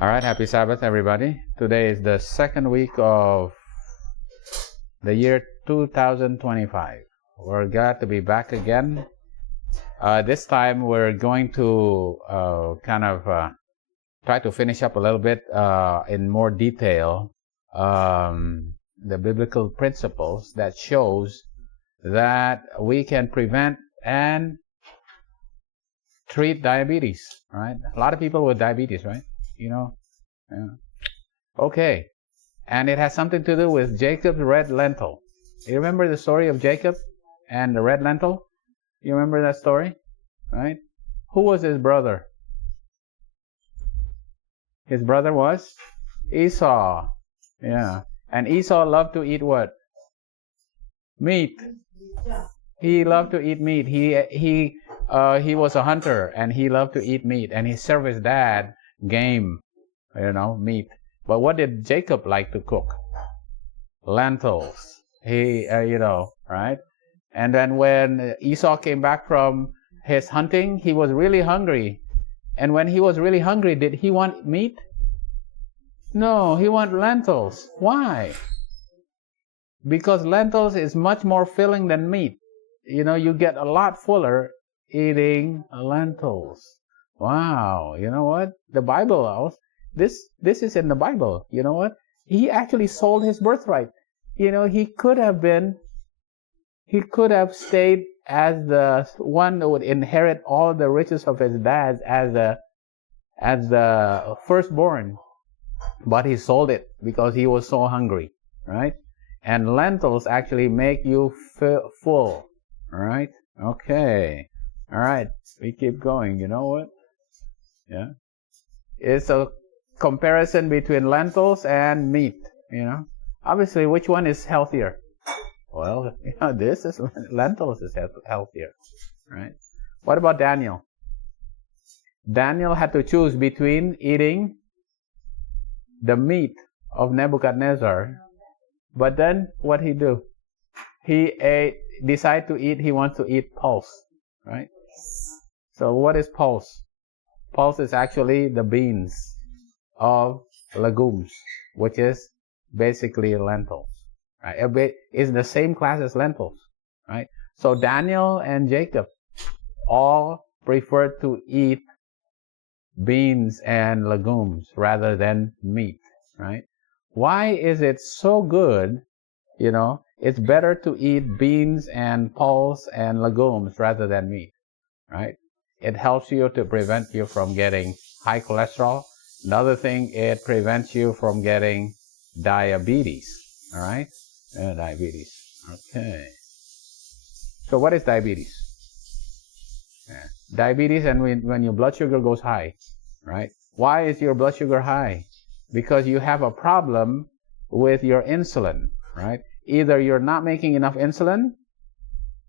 All right, happy Sabbath, everybody. Today is the second week of the year 2025. We're glad to be back again. This time we're going to try to finish up a little bit in more detail the biblical principles that shows that we can prevent and treat diabetes, right? A lot of people with diabetes, right? Yeah. Okay. And it has something to do with Jacob's red lentil. You remember the story of Jacob and the red lentil? You remember that story? Right? Who was his brother? His brother was Esau. Yeah. And Esau loved to eat what? Meat. He loved to eat meat. He was a hunter and he loved to eat meat. And he served his dad game, meat. But what did Jacob like to cook? Lentils. Right? And then when Esau came back from his hunting, he was really hungry. And when he was really hungry, did he want meat? No, he wanted lentils. Why? Because lentils is much more filling than meat. You get a lot fuller eating lentils. Wow, you know what? The Bible, this is in the Bible. You know what? He actually sold his birthright. He could have stayed as the one that would inherit all the riches of his dad as the firstborn. But he sold it because he was so hungry, right? And lentils actually make you full, all right? Okay, all right, we keep going. You know what? Yeah, it's a comparison between lentils and meat. Obviously, which one is healthier? Well, lentils is healthier, right? What about Daniel? Daniel had to choose between eating the meat of Nebuchadnezzar, but then what he do? He decide to eat. He wants to eat pulse, right? So what is pulse? Pulse is actually the beans of legumes, which is basically lentils, right? It's the same class as lentils, right? So Daniel and Jacob all preferred to eat beans and legumes rather than meat, right? Why is it so good? It's better to eat beans and pulse and legumes rather than meat, right? It helps you to prevent you from getting high cholesterol. Another thing, it prevents you from getting diabetes, all right? Diabetes, okay. So what is diabetes? Diabetes, and when your blood sugar goes high, right? Why is your blood sugar high? Because you have a problem with your insulin, right? Either you're not making enough insulin,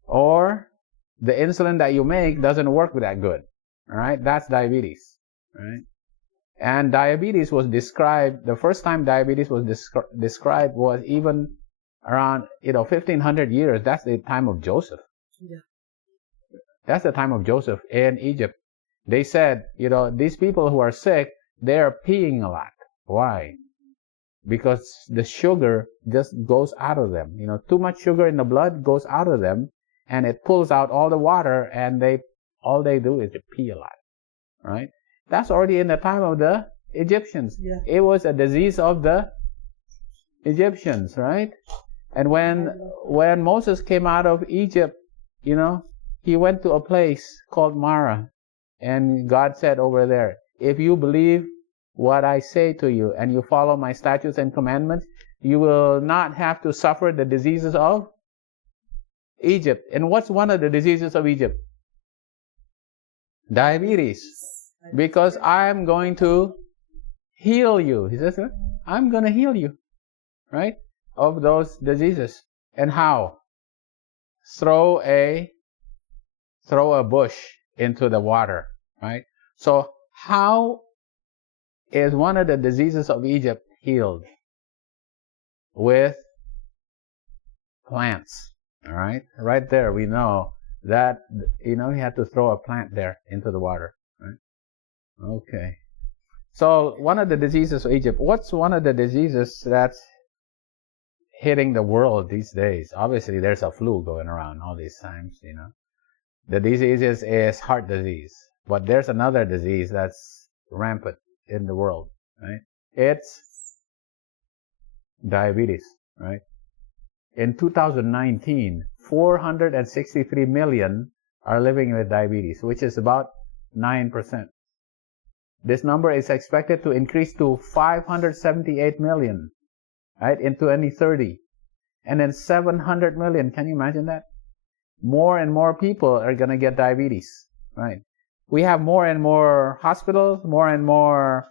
or the insulin that you make doesn't work that good, all right? That's diabetes, right? And diabetes was described, the first time diabetes was described was even around, 1500 years. That's the time of Joseph. Yeah. That's the time of Joseph in Egypt. They said, these people who are sick, they're peeing a lot. Why? Because the sugar just goes out of them. Too much sugar in the blood goes out of them, and it pulls out all the water, and all they do is to pee a lot, right? That's already in the time of the Egyptians. Yeah. It was a disease of the Egyptians, right? And when Moses came out of Egypt, he went to a place called Mara, and God said over there, if you believe what I say to you and you follow my statutes and commandments, you will not have to suffer the diseases of Egypt. And what's one of the diseases of Egypt? Diabetes. Because I'm going to heal you. He says, I'm going to heal you, right? Of those diseases. And how? Throw a bush into the water, right? So how is one of the diseases of Egypt healed? With plants, all right? Right there we know that, he had to throw a plant there into the water, right? Okay. So one of the diseases of Egypt, what's one of the diseases that's hitting the world these days? Obviously, there's a flu going around all these times, The disease is heart disease. But there's another disease that's rampant in the world, right? It's diabetes, right? In 2019, 463 million are living with diabetes, which is about 9%. This number is expected to increase to 578 million, right, in 2030. And then 700 million, can you imagine that? More and more people are going to get diabetes, right? We have more and more hospitals, more and more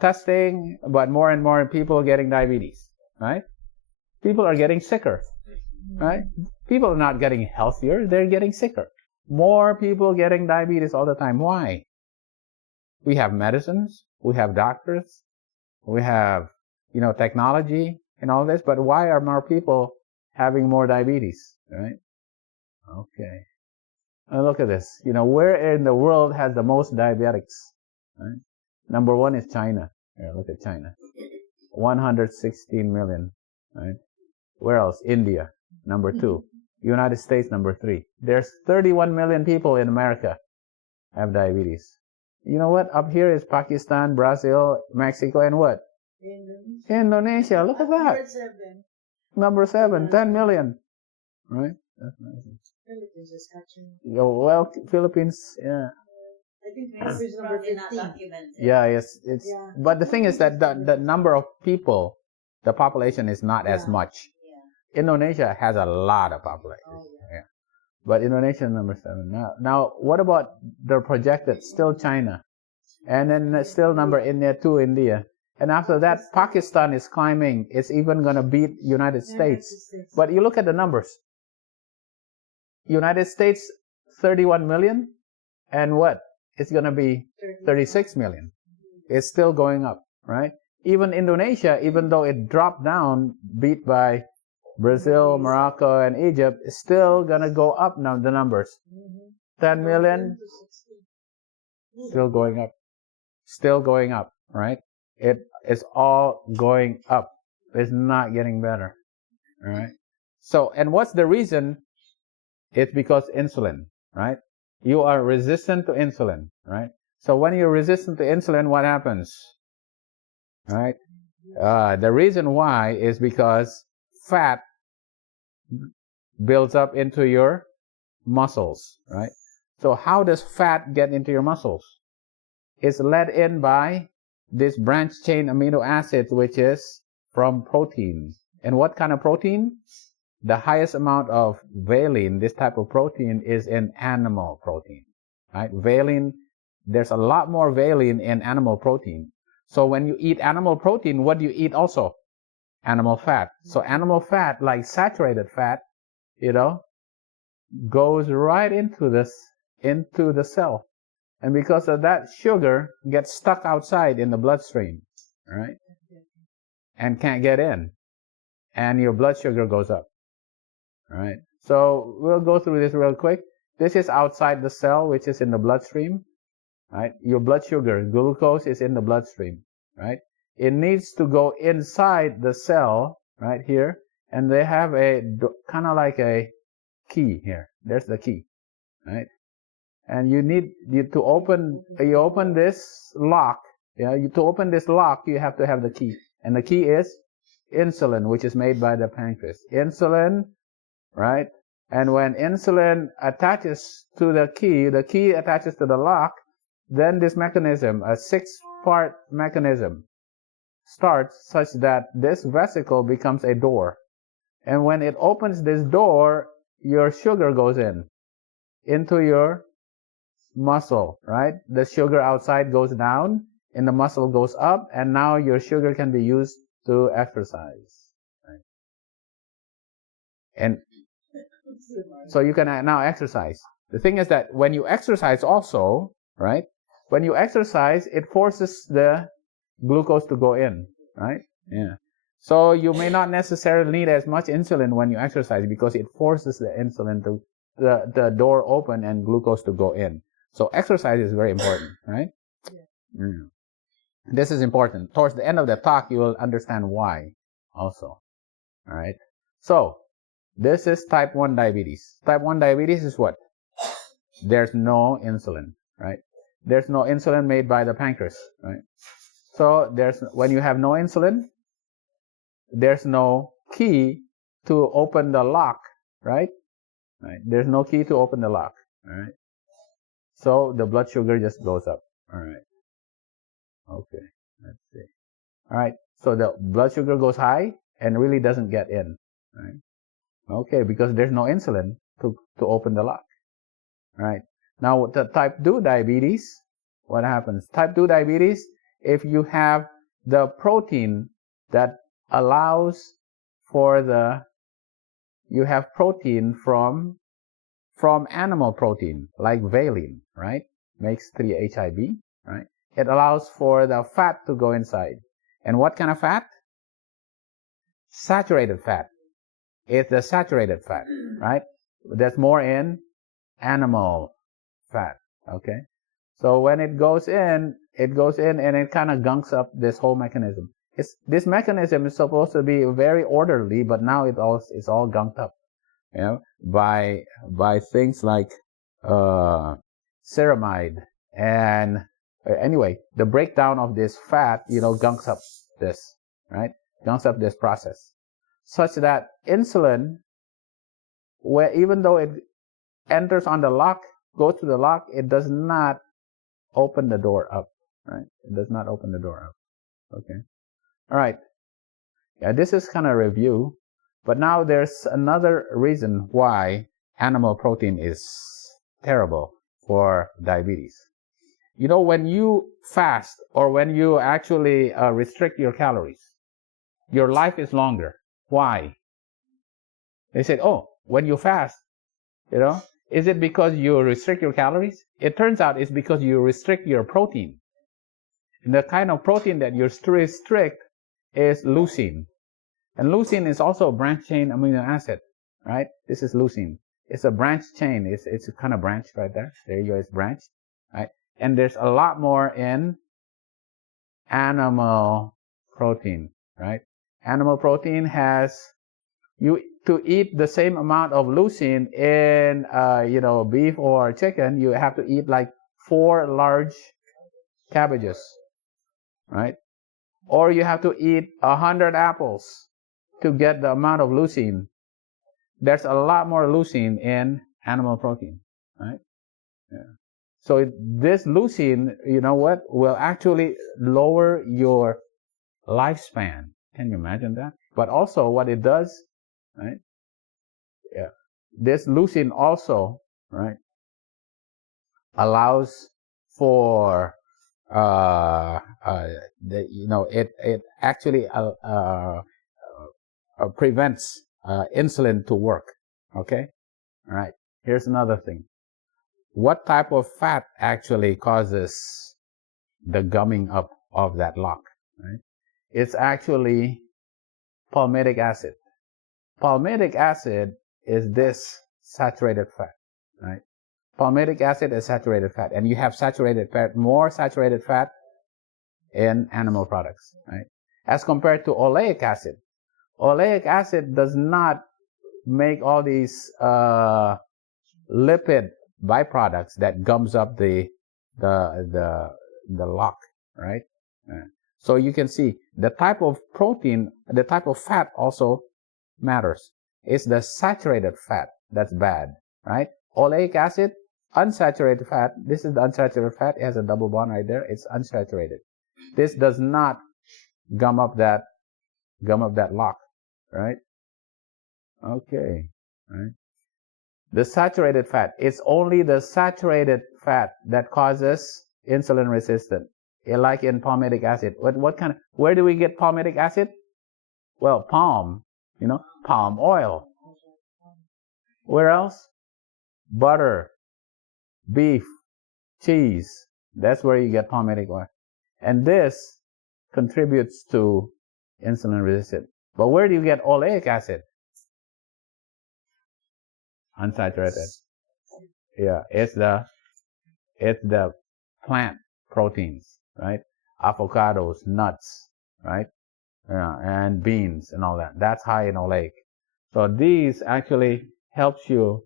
testing, but more and more people getting diabetes, right? People are getting sicker, right? People are not getting healthier, they're getting sicker. More people getting diabetes all the time. Why? We have medicines, we have doctors, we have, technology and all this, but why are more people having more diabetes, right? Okay. Now look at this. Where in the world has the most diabetics, right? Number one is China. Here, look at China. 116 million, right? Where else? India, number two. United States, number three. There's 31 million people in America have diabetes. You know what? Up here is Pakistan, Brazil, Mexico, and what? Indonesia. Look at that. Number seven, 10 million. Right? That's amazing. Philippines is catching. Well, Philippines, yeah. I think maybe it's number 15. Yeah, it's. Yeah. But the thing is that the number of people, the population is not as much. Yeah. Indonesia has a lot of population. Oh, yeah. But Indonesia is number 7. Now, what about the projected? Still China. And then still number India. And after that, Pakistan is climbing. It's even going to beat United States. But you look at the numbers. United States, 31 million. And what? It's going to be 36 million. It's still going up, right? Even Indonesia, even though it dropped down, beat by Brazil, Morocco, and Egypt, is still going to go up now, the numbers. 10 million, still going up. Still going up, right? It is all going up. It's not getting better, all right? So, and what's the reason? It's because insulin, right? You are resistant to insulin, right? So when you're resistant to insulin, what happens? Right? The reason why is because fat builds up into your muscles, right? So how does fat get into your muscles? It's led in by this branched chain amino acid, which is from protein. And what kind of protein? The highest amount of valine, this type of protein, is in animal protein, right? Valine, there's a lot more valine in animal protein. So when you eat animal protein, what do you eat also? Animal fat. So animal fat, like saturated fat, goes right into the cell. And because of that, sugar gets stuck outside in the bloodstream, right? And can't get in. And your blood sugar goes up. All right. So we'll go through this real quick. This is outside the cell, which is in the bloodstream. Right. Your blood sugar, glucose, is in the bloodstream. Right. It needs to go inside the cell, right here, and they have a kind of like a key here. There's the key, right? And to open this lock. Yeah. To open this lock, you have to have the key, and the key is insulin, which is made by the pancreas. Insulin. Right? And when insulin attaches to the key attaches to the lock, then this mechanism, a 6-part mechanism, starts such that this vesicle becomes a door. And when it opens this door, your sugar goes into your muscle, right? The sugar outside goes down and the muscle goes up, and now your sugar can be used to exercise. Right? And so you can now exercise. The thing is that when you exercise also, right? When you exercise, it forces the glucose to go in, right? Yeah. So you may not necessarily need as much insulin when you exercise because it forces the insulin to the door open and glucose to go in. So exercise is very important, right? Yeah. This is important. Towards the end of the talk, you will understand why also. All right. So this is type 1 diabetes. Type 1 diabetes is what? There's no insulin, right? There's no insulin made by the pancreas, right? So when you have no insulin, there's no key to open the lock, right? Right. There's no key to open the lock, all right? So the blood sugar just goes up, all right? Okay, let's see. All right, so the blood sugar goes high and really doesn't get in, right? Okay, because there's no insulin to open the lock, all right? Now, with the type 2 diabetes, what happens? Type 2 diabetes, if you have the protein that allows for you have protein from animal protein, like valine, right? Makes 3-HIB, right? It allows for the fat to go inside. And what kind of fat? Saturated fat. It's the saturated fat, right? There's more in animal fat, okay? So when it goes in and it kind of gunks up this whole mechanism. This mechanism is supposed to be very orderly, but now it's all gunked up, you know, by things like ceramide and anyway, the breakdown of this fat, gunks up this, right? Gunks up this process, such that insulin, where even though it enters on the lock, goes to the lock, it does not open the door up, right? It does not open the door up. Okay. All right. Yeah, this is kind of review, but now there's another reason why animal protein is terrible for diabetes. When you fast or when you actually restrict your calories, your life is longer. Why? They said, oh, when you fast, is it because you restrict your calories? It turns out it's because you restrict your protein. And the kind of protein that you restrict is leucine. And leucine is also a branched chain amino acid, right? This is leucine. It's a branched chain. It's kind of branched right there. There you go. It's branched, right? And there's a lot more in animal protein, right? Animal protein has, to eat the same amount of leucine in, beef or chicken, you have to eat like 4 large cabbages, right? Or you have to eat 100 apples to get the amount of leucine. There's a lot more leucine in animal protein, right? Yeah. So this leucine, will actually lower your lifespan. Can you imagine that? But also what it does, right? Yeah. This leucine also, right, allows for it actually prevents insulin to work. Okay? All right. Here's another thing. What type of fat actually causes the gumming up of that lock? Right? It's actually palmitic acid. Palmitic acid is this saturated fat, right? Palmitic acid is saturated fat, and you have saturated fat, more saturated fat in animal products, right? As compared to oleic acid. Oleic acid does not make all these lipid byproducts that gums up the lock, right? So you can see the type of protein, the type of fat also matters. It's the saturated fat that's bad, right? Oleic acid, unsaturated fat. This is the unsaturated fat. It has a double bond right there. It's unsaturated. This does not gum up that lock, right? Okay, right? The saturated fat. It's only the saturated fat that causes insulin resistance. Like in palmitic acid. Where do we get palmitic acid? Well, palm oil. Where else? Butter, beef, cheese. That's where you get palmitic oil. And this contributes to insulin resistance. But where do you get oleic acid? Unsaturated. Yeah, it's the plant proteins, right? avocados, nuts, right? And beans and all that. That's high in oleic. So these actually helps you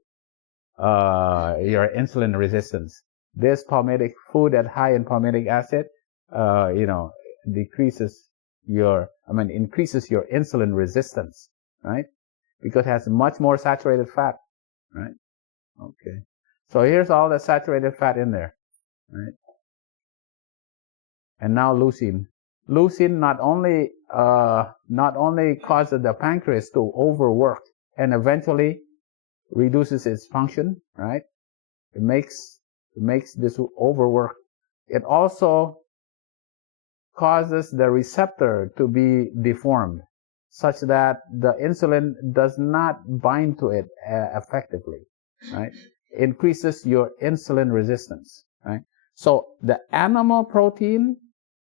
your insulin resistance. This palmitic food that high in palmitic acid, increases your insulin resistance, right? Because it has much more saturated fat, right? Okay. So here's all the saturated fat in there, right? And now leucine. Leucine not only causes the pancreas to overwork and eventually reduces its function, right? It makes this overwork. It also causes the receptor to be deformed, such that the insulin does not bind to it effectively, right? Increases your insulin resistance, right? So the animal protein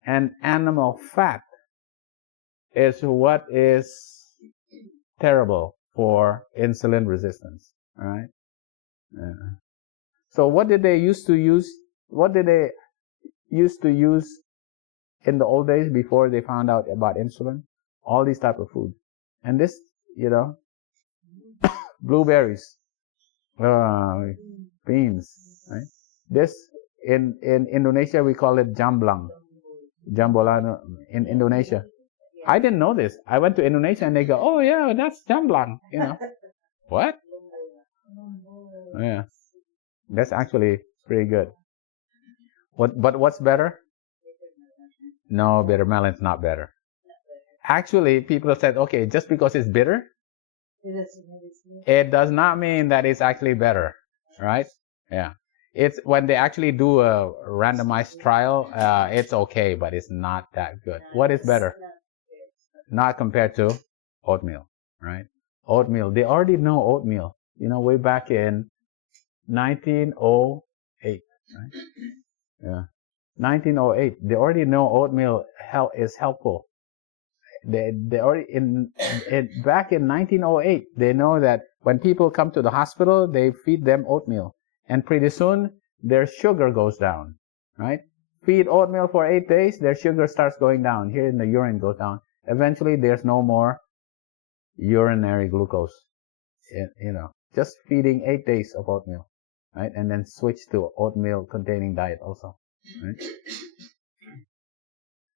and animal fat is what is terrible for insulin resistance, right? Yeah. So what did they used to use? What did they used to use in the old days before they found out about insulin? All these type of food, and this, blueberries, beans, right? This in Indonesia we call it jambolan in Indonesia. I didn't know this. I went to Indonesia and they go, "Oh yeah, that's jamblang." What? Yeah, that's actually pretty good. But what's better? No, bitter melon's not better. Actually, people said, okay, just because it's bitter, it does not mean that it's actually better, right? Yeah. It's when they actually do a randomized trial, it's okay, but it's not that good. What is better? Not compared to oatmeal, right? Oatmeal. They already know oatmeal, way back in 1908, right? Yeah. 1908. They already know oatmeal is helpful. They already back in 1908, they know that when people come to the hospital, they feed them oatmeal, and pretty soon their sugar goes down, right? Feed oatmeal for 8 days, their sugar starts going down. Here in the urine goes down. Eventually, there's no more urinary glucose. Just feeding 8 days of oatmeal, right? And then switch to oatmeal containing diet also, right?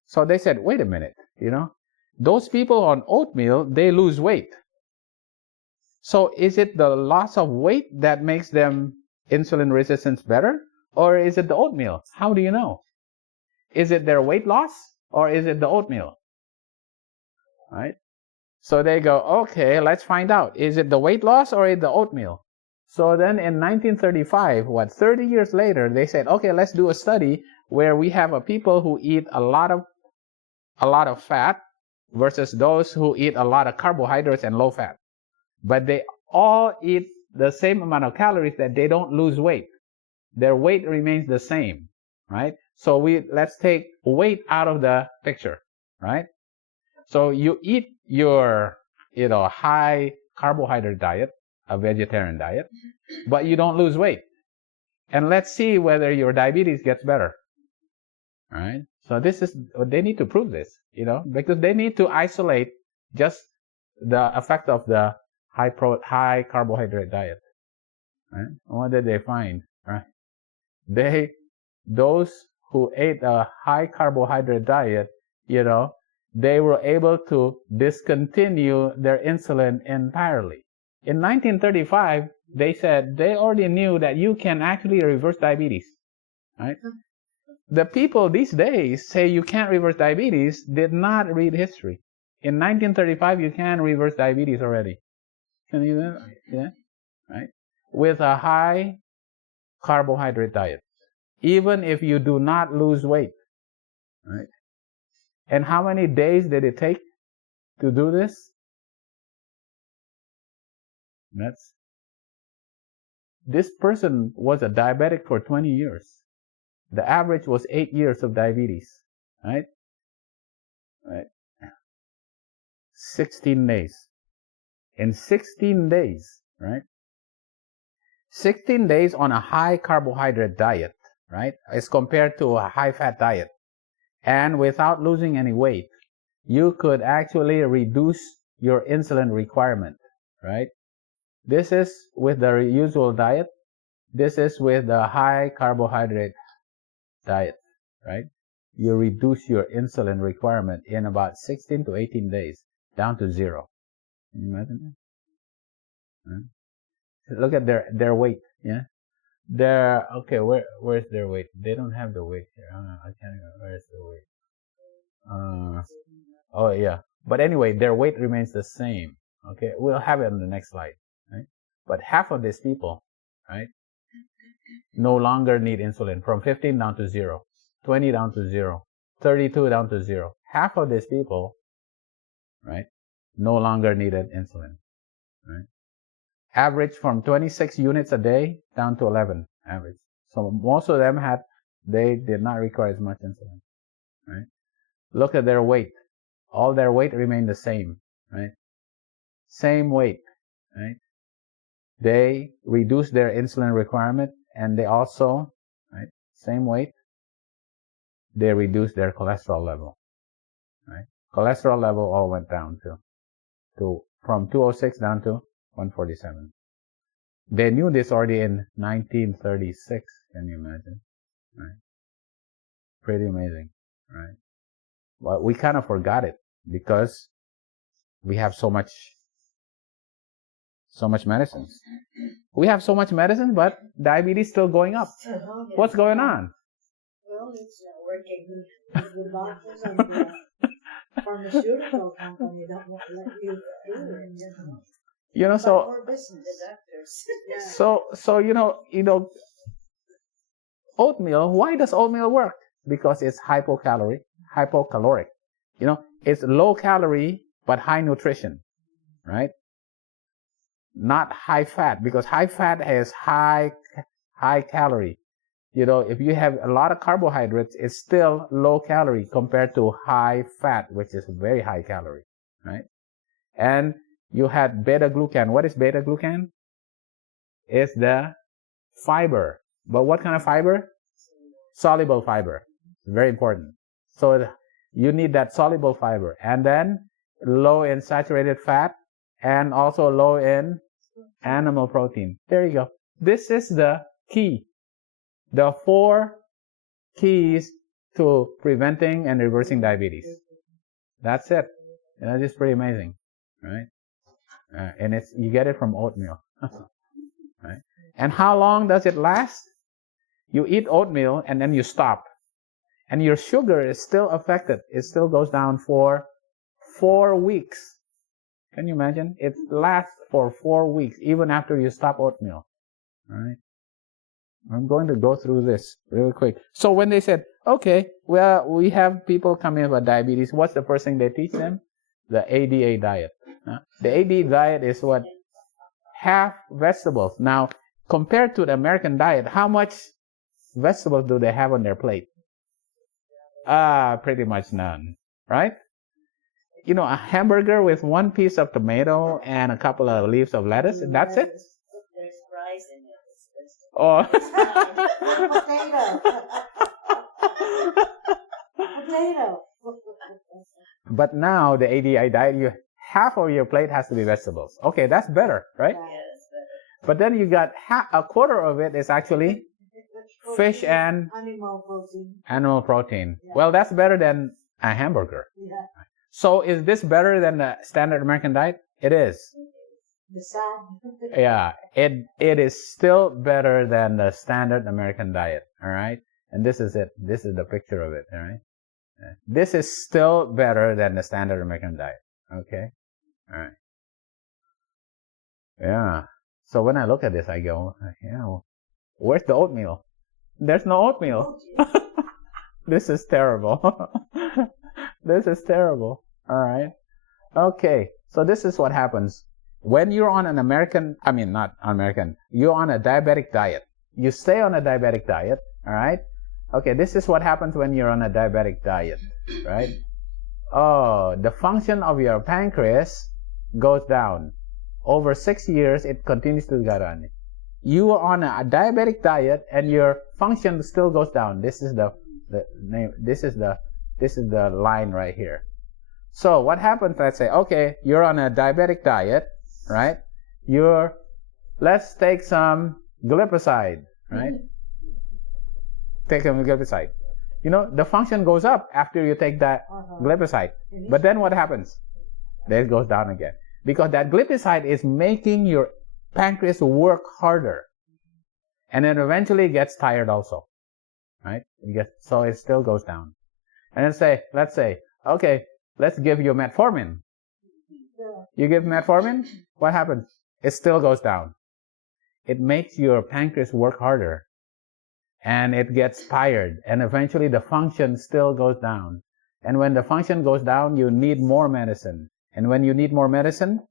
So they said, wait a minute, those people on oatmeal, they lose weight. So is it the loss of weight that makes them insulin resistance better? Or is it the oatmeal? How do you know? Is it their weight loss or is it the oatmeal? Right? So they go, okay, let's find out. Is it the weight loss or is it the oatmeal? So then in 1935, 30 years later, they said, okay, let's do a study where we have a people who eat a lot of fat versus those who eat a lot of carbohydrates and low fat. But they all eat the same amount of calories, that they don't lose weight. Their weight remains the same, right? So let's take weight out of the picture, right? So you eat your, high carbohydrate diet, a vegetarian diet, but you don't lose weight. And let's see whether your diabetes gets better, right? So they need to prove this, because they need to isolate just the effect of the high carbohydrate diet, right? What did they find, right? Those who ate a high carbohydrate diet, they were able to discontinue their insulin entirely. In 1935, they said they already knew that you can actually reverse diabetes, right? The people these days say you can't reverse diabetes did not read history. In 1935, you can reverse diabetes already. Can you, yeah, right? With a high carbohydrate diet, even if you do not lose weight, right? And how many days did it take to do this? This person was a diabetic for 20 years. The average was 8 years of diabetes, right? Right. 16 days. In 16 days, right? 16 days on a high carbohydrate diet, right? As compared to a high fat diet. and without losing any weight, you could actually reduce your insulin requirement, right? This is with the usual diet. This is with the high carbohydrate diet, right? You reduce your insulin requirement in about 16 to 18 days down to 0. Can you imagine that? Right? Look at their weight, yeah? Okay, where's their weight? They don't have the weight here. I can't remember. Where's the weight? Oh yeah. But anyway, their weight remains the same. Okay, we'll have it on the next slide, right? But half of these people, right, no longer need insulin, from 15 down to 0, 20 down to 0, 32 down to 0. Half of these people, right, no longer needed insulin, right? Average from 26 units a day down to 11 average. So most of them they did not require as much insulin, right? Look at their weight. All their weight remained the same, right? Same weight, right? They reduced their insulin requirement, and they also, right, same weight, they reduced their cholesterol level, right? Cholesterol level all went down from 206 down to 147. They knew this already in 1936. Can you imagine? Right? Pretty amazing, right? But we kind of forgot it because we have so much medicines. We have so much medicine, but diabetes still going up. What's going on? Well, it's working. The doctors and the pharmaceutical company don't want to let you do it. You know, so for business, the doctors. So oatmeal. Why does oatmeal work? Because it's hypocaloric. You know, it's low calorie but high nutrition, right? Not high fat, because high fat has high calorie. You know, if you have a lot of carbohydrates, it's still low calorie compared to high fat, which is very high calorie, right? And you had beta-glucan. What is beta-glucan? It's the fiber. But what kind of fiber? Soluble fiber. Very important. So you need that soluble fiber. And then low in saturated fat and also low in animal protein. There you go. This is the key. The 4 keys to preventing and reversing diabetes. That's it. And that is pretty amazing, right? And you get it from oatmeal, right? And how long does it last? You eat oatmeal and then you stop, and your sugar is still affected. It still goes down for 4 weeks. Can you imagine? It lasts for 4 weeks, even after you stop oatmeal. All right. I'm going to go through this really quick. So when they said, okay, well, we have people coming with diabetes, what's the first thing they teach them? The ADA diet. The ADA diet is what? Half vegetables. Now, compared to the American diet, how much vegetables do they have on their plate? Pretty much none, right? You know, a hamburger with 1 piece of tomato and a couple of leaves of lettuce, and that's it? There's rice in it. Oh. Potato. But now the ADI diet, half of your plate has to be vegetables. Okay, that's better, right? Yeah, that's better. But then you got a quarter of it is actually fish and animal protein. Yeah. Well, that's better than a hamburger. Yeah. So is this better than the standard American diet? It is. Yeah, it is still better than the standard American diet. All right, and this is it. This is the picture of it. All right, this is still better than the standard American diet. Okay, all right. Yeah. So when I look at this, I go, yeah, where's the oatmeal? There's no oatmeal. This is terrible. This is terrible. All right. Okay. So this is what happens. When you're on an you're on a diabetic diet. You stay on a diabetic diet, all right? Okay, this is what happens when you're on a diabetic diet, right? Oh, the function of your pancreas goes down. Over 6 years, it continues to go down. You are on a diabetic diet and your function still goes down. This is the name. This is the This is the line right here. So what happens, let's say, okay, you're on a diabetic diet, right? Let's take some glipizide, right? Take some glipizide. You know, the function goes up after you take that glipizide. But then what happens? Then it goes down again. Because that glipizide is making your pancreas work harder. And then eventually it gets tired also, right? So it still goes down. And then let's say, okay, let's give you metformin. You give metformin, what happens? It still goes down. It makes your pancreas work harder. And it gets tired. And eventually the function still goes down. And when the function goes down, you need more medicine. And when you need more medicine,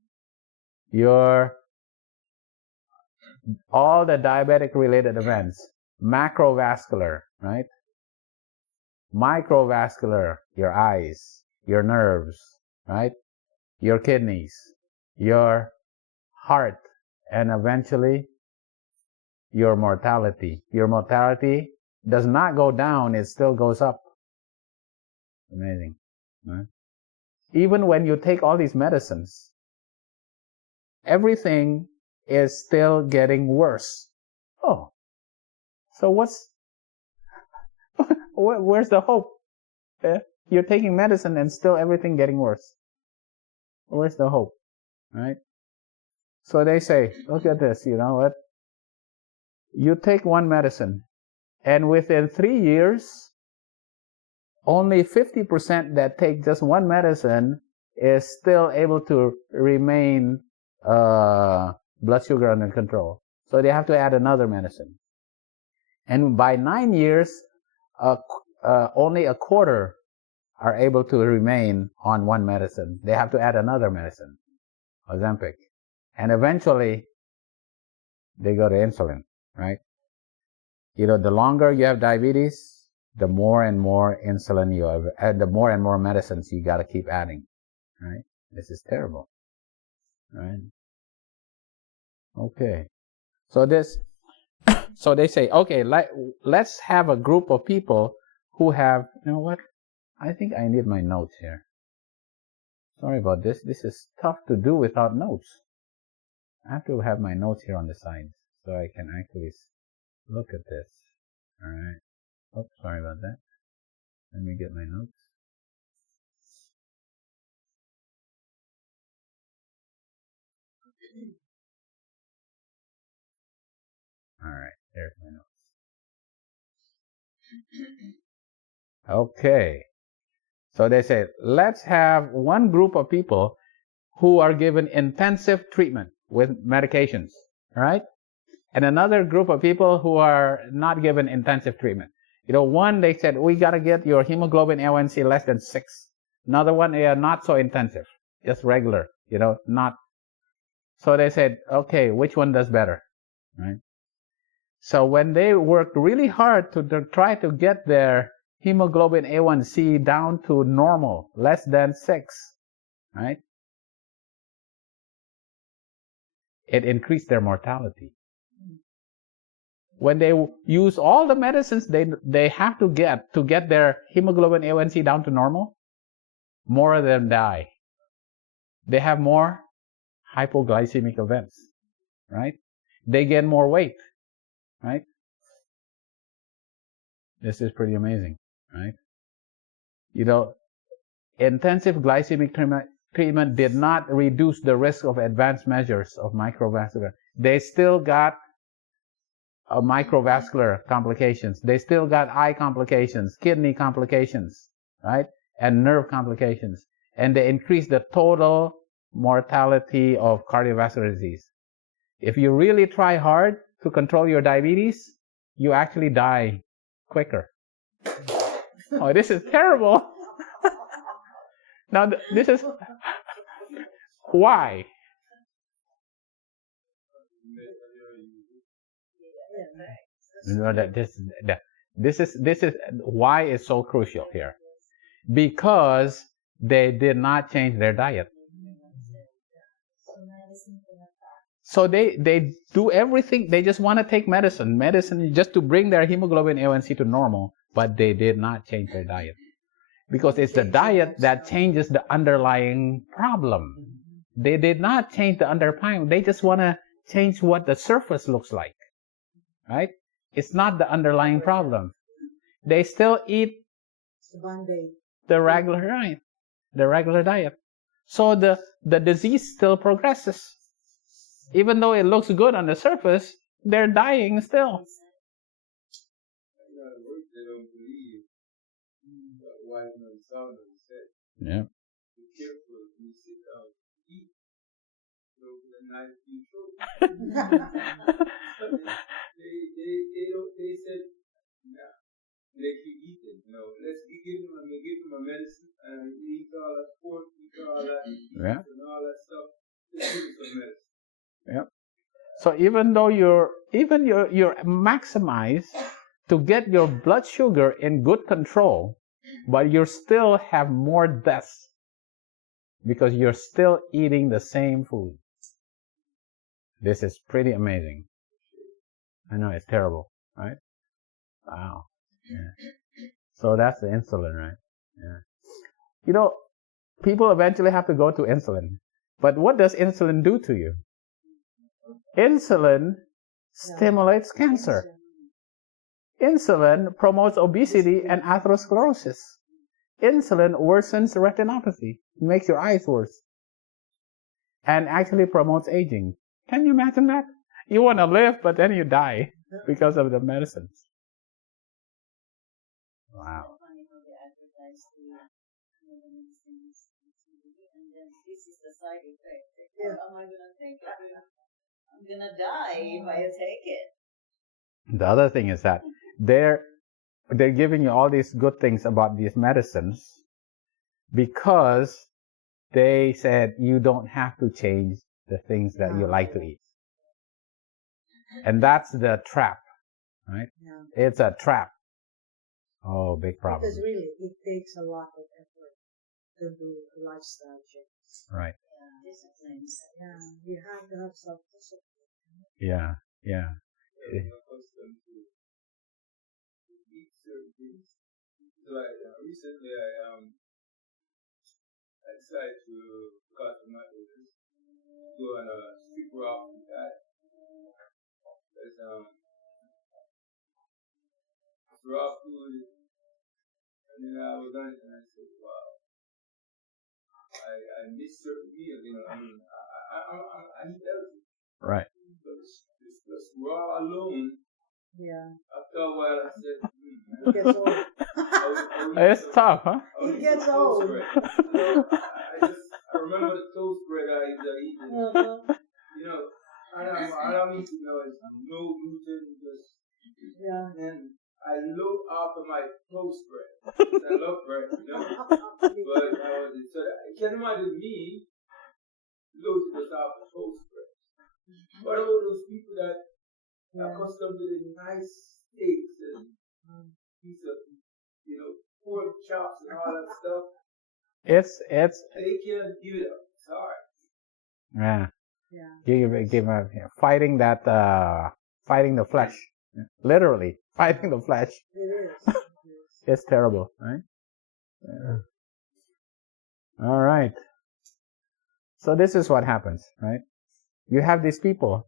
all the diabetic related events, macrovascular, right? Microvascular, your eyes, your nerves, right? Your kidneys, your heart, and eventually your mortality. Your mortality does not go down, it still goes up. Amazing. Right? Even when you take all these medicines, everything is still getting worse. Oh, so where's the hope? You're taking medicine and still everything getting worse. Where's the hope? Right? So they say, look at this, you know what? You take one medicine, and within 3 years, only 50% that take just one medicine is still able to remain blood sugar under control. So they have to add another medicine. And by 9 years, only a quarter are able to remain on one medicine. They have to add another medicine, Ozempic. And eventually, they go to insulin, right? You know, the longer you have diabetes, the more and more insulin you have, the more and more medicines you got to keep adding, right? This is terrible, right? Okay. So they say, okay, let's have a group of people who have, you know what? I think I need my notes here. Sorry about this. This is tough to do without notes. I have to have my notes here on the side so I can actually look at this. All right. Oh, sorry about that. Let me get my notes. All right. There's my notes. Okay. So they say, let's have one group of people who are given intensive treatment with medications, right? And another group of people who are not given intensive treatment. You know, one, they said, we got to get your hemoglobin A1C less than 6. Another one, not so intensive, just regular, you know, not. So they said, okay, which one does better, right? So when they worked really hard to try to get their hemoglobin A1C down to normal, less than 6, right? It increased their mortality. When they use all the medicines they have to get their hemoglobin A1C down to normal, more of them die. They have more hypoglycemic events, right? They gain more weight, right? This is pretty amazing, right? You know, intensive glycemic treatment did not reduce the risk of advanced measures of microvascular. They still got microvascular complications. They still got eye complications, kidney complications, right? And nerve complications. And they increased the total mortality of cardiovascular disease. If you really try hard to control your diabetes, you actually die quicker. Oh, this is terrible. Now, this is why. You know that this is why it's so crucial here, because they did not change their diet. So they do everything. They just want to take medicine just to bring their hemoglobin A1C to normal, but they did not change their diet. because it's the diet that changes the underlying problem. They did not change the underlying. They just want to change what the surface looks like, right? It's not the underlying problem. They still eat the regular diet. So the disease still progresses. Even though it looks good on the surface, they're dying still. Yeah. Be careful when you sit down to eat. Don't put a knife to your throat. They said, nah, let you eat it. Let's give them a medicine and eat all that pork, eat all that Yeah. and all that stuff. Just give them some medicine. Yep. So even though you're maximized to get your blood sugar in good control, but you still have more deaths because you're still eating the same food. This is pretty amazing. I know it's terrible, right? Wow. Yeah. So that's the insulin, right? Yeah. People eventually have to go to insulin. But what does insulin do to you? Insulin stimulates cancer. Insulin promotes obesity and atherosclerosis. Insulin worsens retinopathy, makes your eyes worse, and actually promotes aging. Can you imagine that? You want to live, but then you die because of the medicines. Wow. This is the side effect. What am I going to take? I'm going to die if I take it. The other thing is that they're giving you all these good things about these medicines because they said you don't have to change the things that you like to eat. And that's the trap, right? Yeah. It's a trap. Oh, big problem. Because really, it takes a lot of effort to do a lifestyle change. Right. Disciplines. Yeah, you have to have self-discipline. Yeah. Recently, I decided to cut my business, go on a strict raw food diet. Because raw food, and then I was on it, and I said, wow, I miss certain meals. I eat healthy. Right. Just raw alone. Yeah. After a while, I said, It gets old. It's tough, huh? It gets old. I remember the toast bread I used to eat. All I'm eating now is no gluten, just. Yeah. And I load after my toast bread. I love bread, But I can imagine me loading just after toast bread. What about those people that are accustomed to the nice steaks and piece of, pork chops and all that stuff? It's. They can't give it up. It's hard. Yeah. Yeah. Give fighting the flesh. Literally fighting the flesh. It is. It's terrible, right? Yeah. All right. So this is what happens, right? You have these people.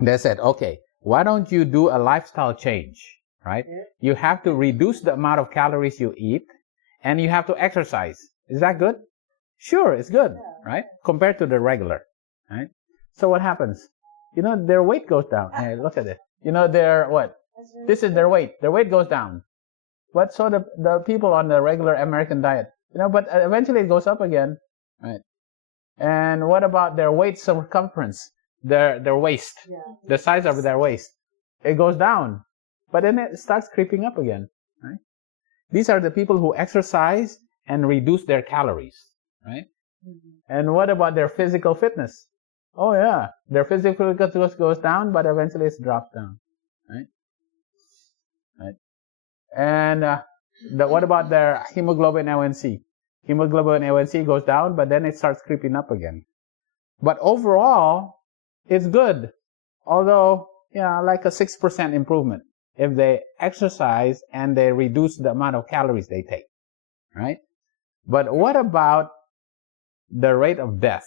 They said, okay, why don't you do a lifestyle change, right? Yeah. You have to reduce the amount of calories you eat, and you have to exercise. Is that good? Sure, it's good, right? Compared to the regular, right? So what happens? Their weight goes down. Hey, look at it. Their what? This is their weight. Their weight goes down. But so the people on the regular American diet, but eventually it goes up again, right? And what about their waist circumference? Their waist, the size of their waist, it goes down, but then it starts creeping up again, right? These are the people who exercise and reduce their calories, right? Mm-hmm. And what about their physical fitness? Oh yeah, their physical fitness goes down, but eventually it drops down, right? Right. And what about their hemoglobin A1C? Hemoglobin A1C goes down, but then it starts creeping up again. But overall, it's good. Although, like a 6% improvement if they exercise and they reduce the amount of calories they take. right? But what about the rate of death?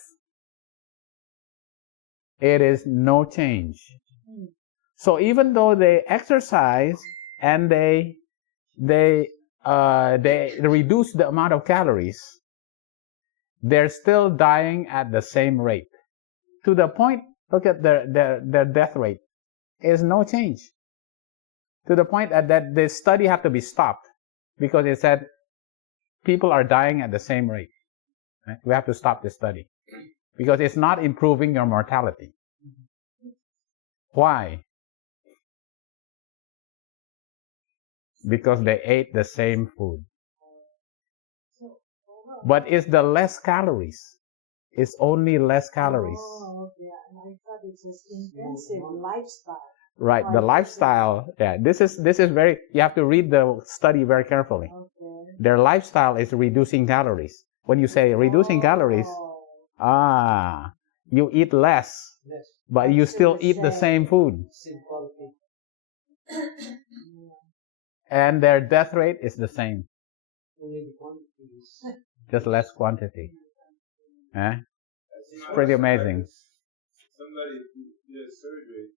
It is no change. So even though they exercise and they reduce the amount of calories, they're still dying at the same rate. To the point, look at their death rate. Is no change. To the point that the study had to be stopped because it said people are dying at the same rate. Right? We have to stop this study because it's not improving your mortality. Why? Because they ate the same food. But it's the less calories. It's only less calories. Oh, okay. And I thought it's this intensive lifestyle. Right, the lifestyle. Yeah, this is very. You have to read the study very carefully. Okay. Their lifestyle is reducing calories. When you say reducing calories, you eat less, but you still eat the same food. And their death rate is the same. Just less quantity. Eh? It's pretty amazing. Somebody did a surgery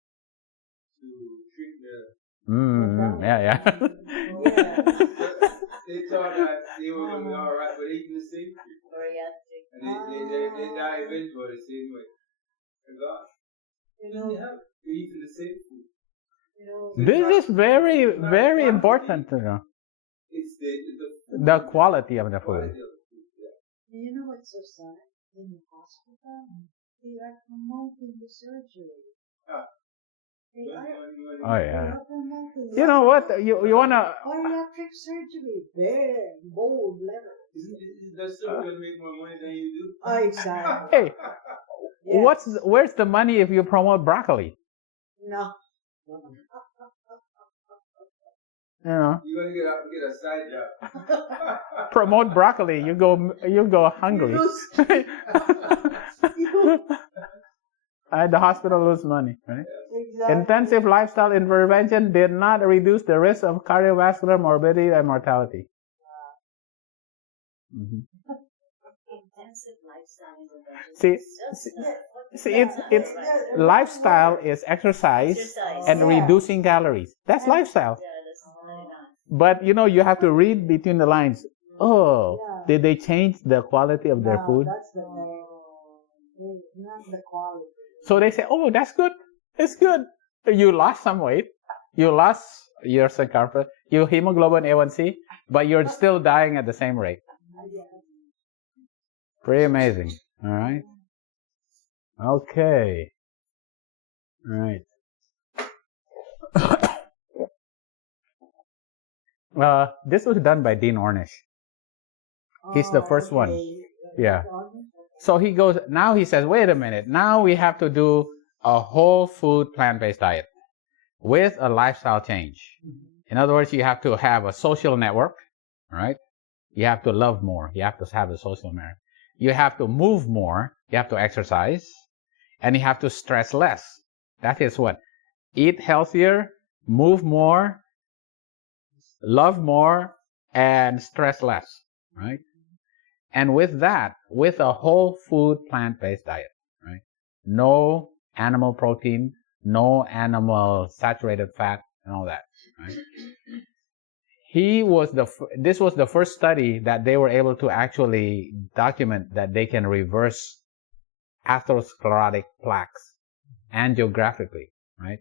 to treat the. Yeah. They thought that they were going to be all right, but eating the same food. And they die eventually the same way. And God, they're eating the same food. This is very, very important to know. It's The quality of the food. You know what's so sad? In the hospital, they are promoting the surgery. Oh yeah. You know what? You wanna? Bariatric surgery, there, bold letter. That's still gonna make more money than you do. Oh, exactly. Hey, where's the money if you promote broccoli? No. You know. You're gonna get a side job. Promote broccoli, you go hungry. The hospital lose money, right? Exactly. Intensive lifestyle intervention did not reduce the risk of cardiovascular morbidity and mortality. Intensive lifestyle intervention. See, it's lifestyle is exercise and reducing calories. That's lifestyle. Yeah, that's very nice. But you have to read between the lines. Oh, did they change the quality of their food? That's the thing. Not the quality. So they say, oh, that's good. It's good. You lost some weight. You lost your circumference, your hemoglobin A1C, but you're still dying at the same rate. Pretty amazing. All right. Okay. All right. This was done by Dean Ornish. He's the first one. Yeah. So he goes, now he says, wait a minute. Now we have to do a whole food plant-based diet with a lifestyle change. In other words, you have to have a social network, right? You have to love more. You have to have a social network. You have to move more. You have to exercise. And you have to stress less. That is what? Eat healthier, move more, love more, and stress less, right? And with that, with a whole food plant-based diet, right? No animal protein, no animal saturated fat, and all that, right? This was the first study that they were able to actually document that they can reverse atherosclerotic plaques angiographically, right?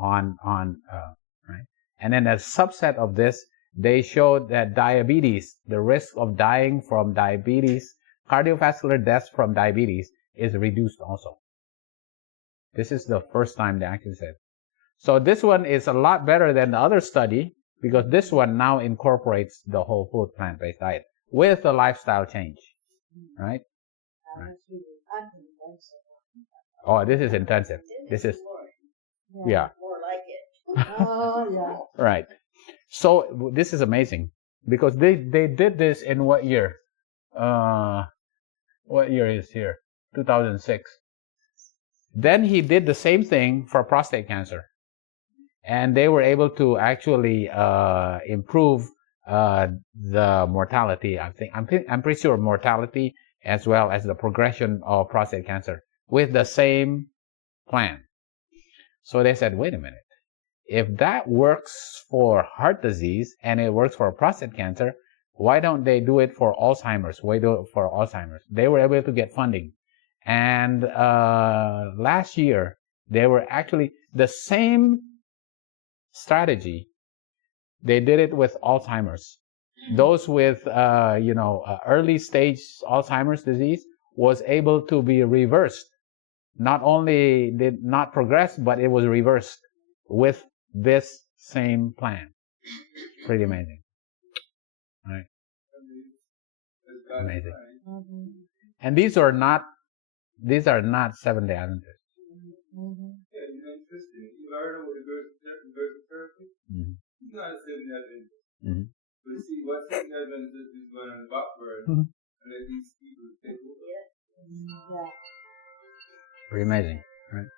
Right? And then as a subset of this, they showed that diabetes, the risk of dying from diabetes, cardiovascular deaths from diabetes is reduced also. This is the first time they actually said. So this one is a lot better than the other study because this one now incorporates the whole food plant-based diet with a lifestyle change, right? Oh, this is intensive. This is, yeah. More like it. Oh, yeah. Right. So this is amazing because they did this in what year? What year is here? 2006. Then he did the same thing for prostate cancer. And they were able to actually improve the mortality. I'm pretty sure mortality as well as the progression of prostate cancer with the same plan. So they said, wait a minute. If that works for heart disease and it works for prostate cancer, why don't they do it for Alzheimer's? Why do it for Alzheimer's? They were able to get funding. And last year, they were actually the same strategy. They did it with Alzheimer's. Those with, early stage Alzheimer's disease was able to be reversed. Not only did not progress, but it was reversed with this same plan. Pretty amazing. Right? Amazing. Mm-hmm. And these are not Seventh-day Adventists. Mm-hmm. Yeah, interesting. You heard of the verse therapy? Mm-hmm. It's not a Seventh-day Adventist. Mm-hmm. But see, what Seventh-day Adventist is going on the back burner Mm-hmm. and let these people take over. Yeah. Pretty amazing, right?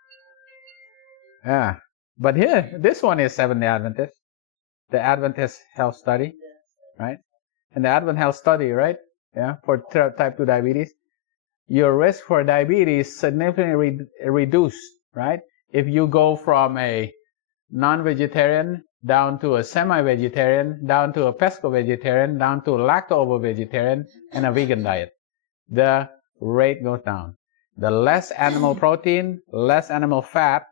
Yeah. But here, this one is Seventh-day Adventist. The Adventist Health Study, right? And the Advent Health Study, right? Yeah, for type 2 diabetes. Your risk for diabetes significantly reduced, right? If you go from a non-vegetarian down to a semi-vegetarian, down to a pesco-vegetarian, down to a lacto-ovo-vegetarian, and a vegan diet, the rate goes down. The less animal protein, less animal fat,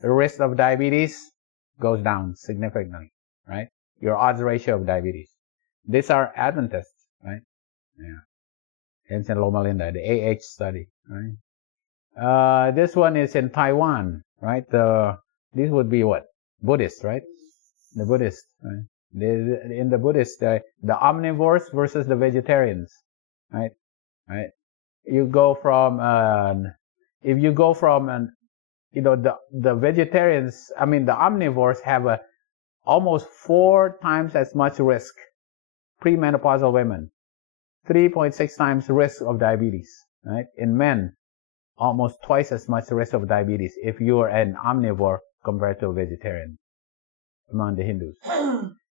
the risk of diabetes goes down significantly, right? Your odds ratio of diabetes. These are Adventists, right? Yeah. In Loma Linda, the AH study, right? This one is in Taiwan, right? This would be what? Buddhist, right? The Buddhist, right? In the Buddhist, the omnivores versus the vegetarians, right? Right? You go from, if you go from, the vegetarians, the omnivores have almost 4 times as much risk, premenopausal women, 3.6 times risk of diabetes, right? In men, almost twice as much risk of diabetes if you are an omnivore compared to a vegetarian among the Hindus.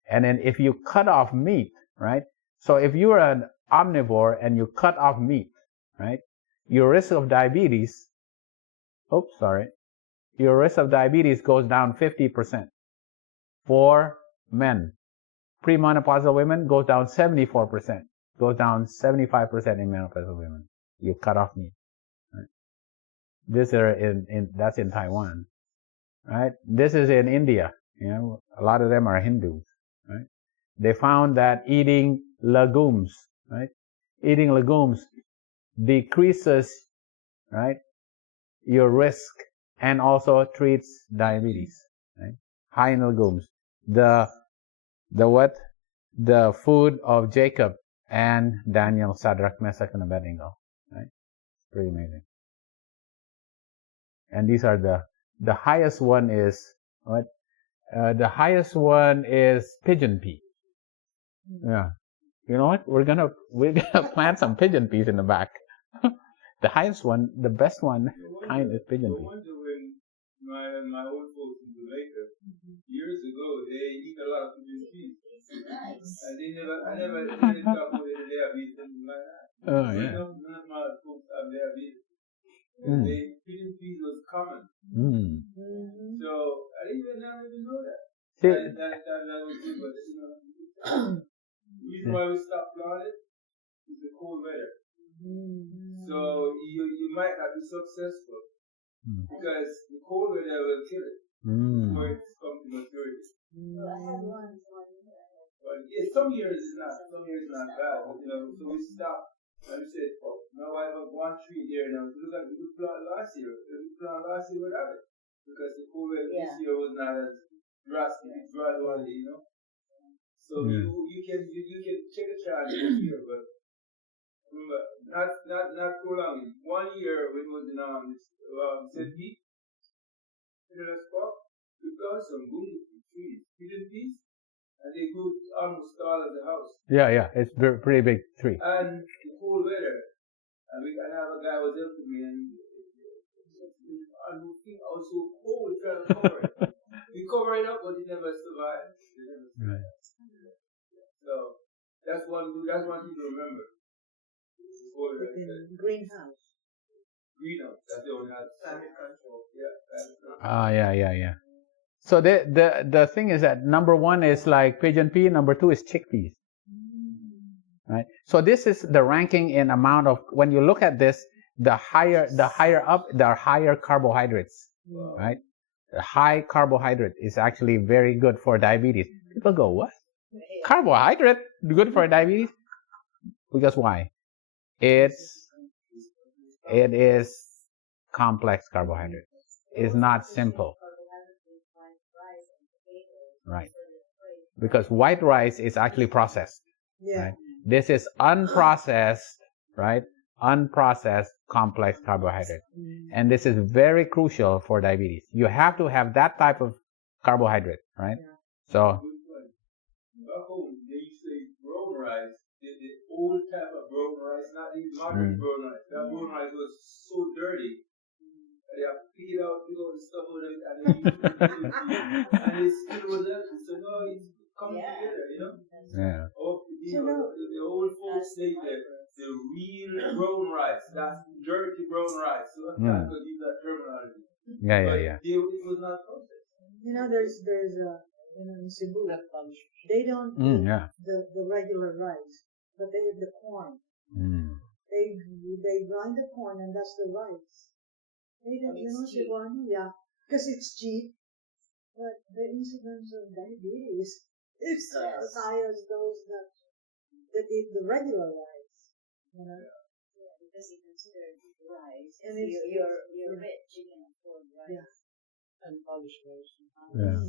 And then if you cut off meat, right? So if you're an omnivore and you cut off meat, right? Your risk of diabetes, your risk of diabetes goes down 50% for men. Premenopausal women goes down 74%, goes down 75% in menopausal women. You cut off meat. Right? This are that's in Taiwan, right? This is in India. A lot of them are Hindus, right? They found that eating legumes, right? Eating legumes decreases, right, your risk and also treats diabetes, right? High in legumes. The food of Jacob and Daniel, Shadrach, Meshach, and Abednego, right? Pretty amazing. And these are the highest one is what? The highest one is pigeon pea. Yeah. You know what? We're gonna plant some pigeon peas in the back. The highest one, the best one, kind is pigeon pea. I wonder when my old folks in Jamaica, years ago, they eat a lot of pigeon peas. Nice. And I never talk about it, they have eaten like that. Oh, yeah. None of my folks have their eaten. Pigeon peas was common. Mm. Mm-hmm. So I didn't even know that. See, That was good, but the reason why we stopped planting is the cold weather. Mm-hmm. So you might not be successful because the cold weather will kill it before it comes to maturity. Well, I had one year. But yeah, some years is not bad. But, so we stopped. And we said, my wife has one tree there now. Look at we planted last year. We planted last year without it because the cold weather this year was not as drastic, gradually, So you can check a chart this year, but remember, not prolonging. 1 year when it was in St. Pete, in the spot, we planted some good trees, pigeon peas, and they grew almost tall as a house. Yeah, it's a pretty big tree. And the cold weather, and I have a guy who was helping me, and I was so cold trying to cover it. We cover it up, but it never survived. Right. So That's one thing to remember. In greenhouse. Greenhouse. That's the only house. Climate control. Yeah. Ah, yeah. So the thing is that number one is like pigeon pea, number two is chickpeas. Right? So this is the ranking in amount of, when you look at this, the higher up, there are higher carbohydrates. Right? The high carbohydrate is actually very good for diabetes. People go, what? Carbohydrate good for diabetes? Because why? It is complex carbohydrate. It's not simple. Right. Because white rice is actually processed. Yeah. Right? This is unprocessed, right? Unprocessed complex carbohydrate. And this is very crucial for diabetes. You have to have that type of carbohydrate, right? Yeah. So, back home, they used to say brown rice, the old type of brown rice, not the modern brown rice. That brown rice was so dirty. They have peeled out the stuff with it, and they still was there. So no, it's coming together, you know. yeah. Oh, the old folks say that the real brown rice, that's dirty brown rice. So I'm going to use that terminology. Yeah. It was not processed. You know, there's in Cebu, they don't eat the regular rice, but they eat the corn. They grind the corn, and that's the rice. They don't, Cebuano, because it's cheap, but the incidence of diabetes is as high as those that eat the regular rice. You know? Yeah, because you consider rice, And and it's, you're rich, you can afford rice. Yeah. Unpolished rice. Yeah.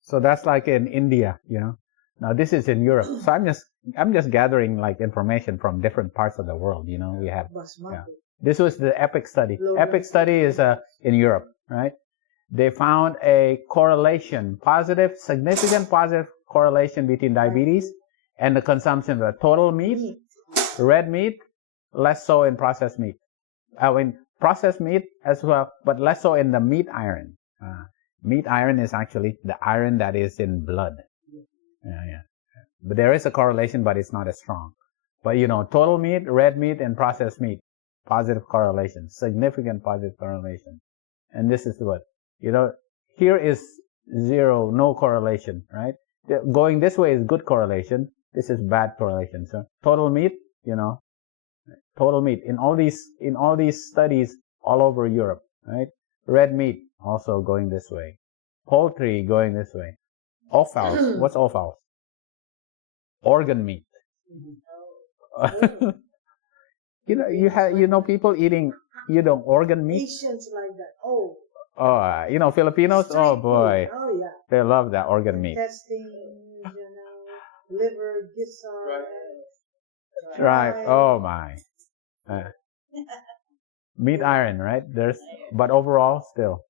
So that's like in India, you know. Now this is in Europe. So I'm just gathering like information from different parts of the world, you know. We have This was the EPIC study. EPIC study is in Europe, right? They found a correlation, significant positive correlation between diabetes and the consumption of total meat, red meat, less so in processed meat. In processed meat as well, but less so in the meat iron. Meat iron is actually the iron that is in blood. Yeah. But there is a correlation, but it's not as strong. But total meat, red meat, and processed meat, positive correlation, significant positive correlation. And this is what, here is zero, no correlation, right? Going this way is good correlation. This is bad correlation. So total meat, total meat in all these studies all over Europe, right? Red meat also going this way. Poultry going this way. Offals. What's offals? Organ meat. People eating, organ meat. Asians like that. Filipinos. Oh boy. Food. Oh yeah. They love that organ meat. Intestines, liver, gizzard. Right. Oh my. Meat iron, right? But overall, still,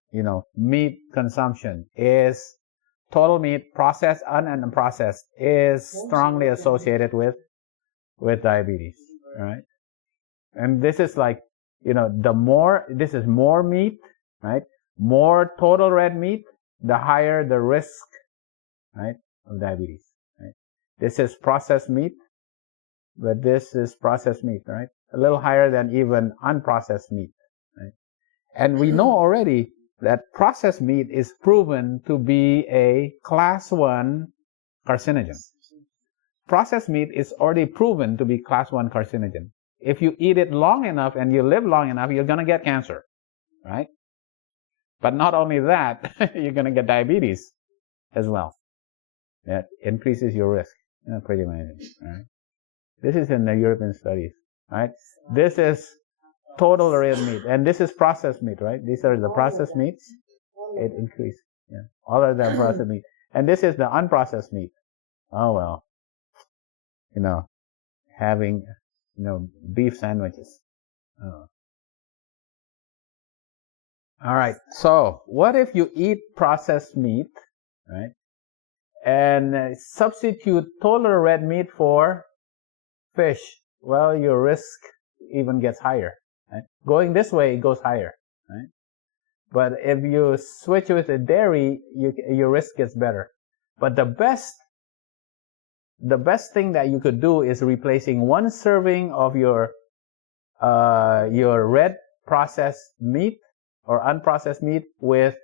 meat consumption is total meat, processed and unprocessed, is strongly associated with diabetes, right? And this is like, this is more meat, right? More total red meat, the higher the risk, right, of diabetes, right? This is processed meat, but this is processed meat, right? A little higher than even unprocessed meat, right? And we know already that processed meat is proven to be a class 1 carcinogen. Processed meat is already proven to be class 1 carcinogen. If you eat it long enough and you live long enough, you're going to get cancer, right? But not only that, you're going to get diabetes as well. That increases your risk. Pretty amazing, right? This is in the European studies, right? This is total red meat, and this is processed meat, right? These are the processed meats. It increases. Yeah, all of them processed meat, and this is the unprocessed meat. Oh well, having beef sandwiches. Oh. All right. So what if you eat processed meat, right? And substitute total red meat for fish? Well, your risk even gets higher. Right? Going this way, it goes higher. Right? But if you switch with the dairy, your risk gets better. But the best the best thing that you could do is replacing 1 serving of your red processed meat or unprocessed meat with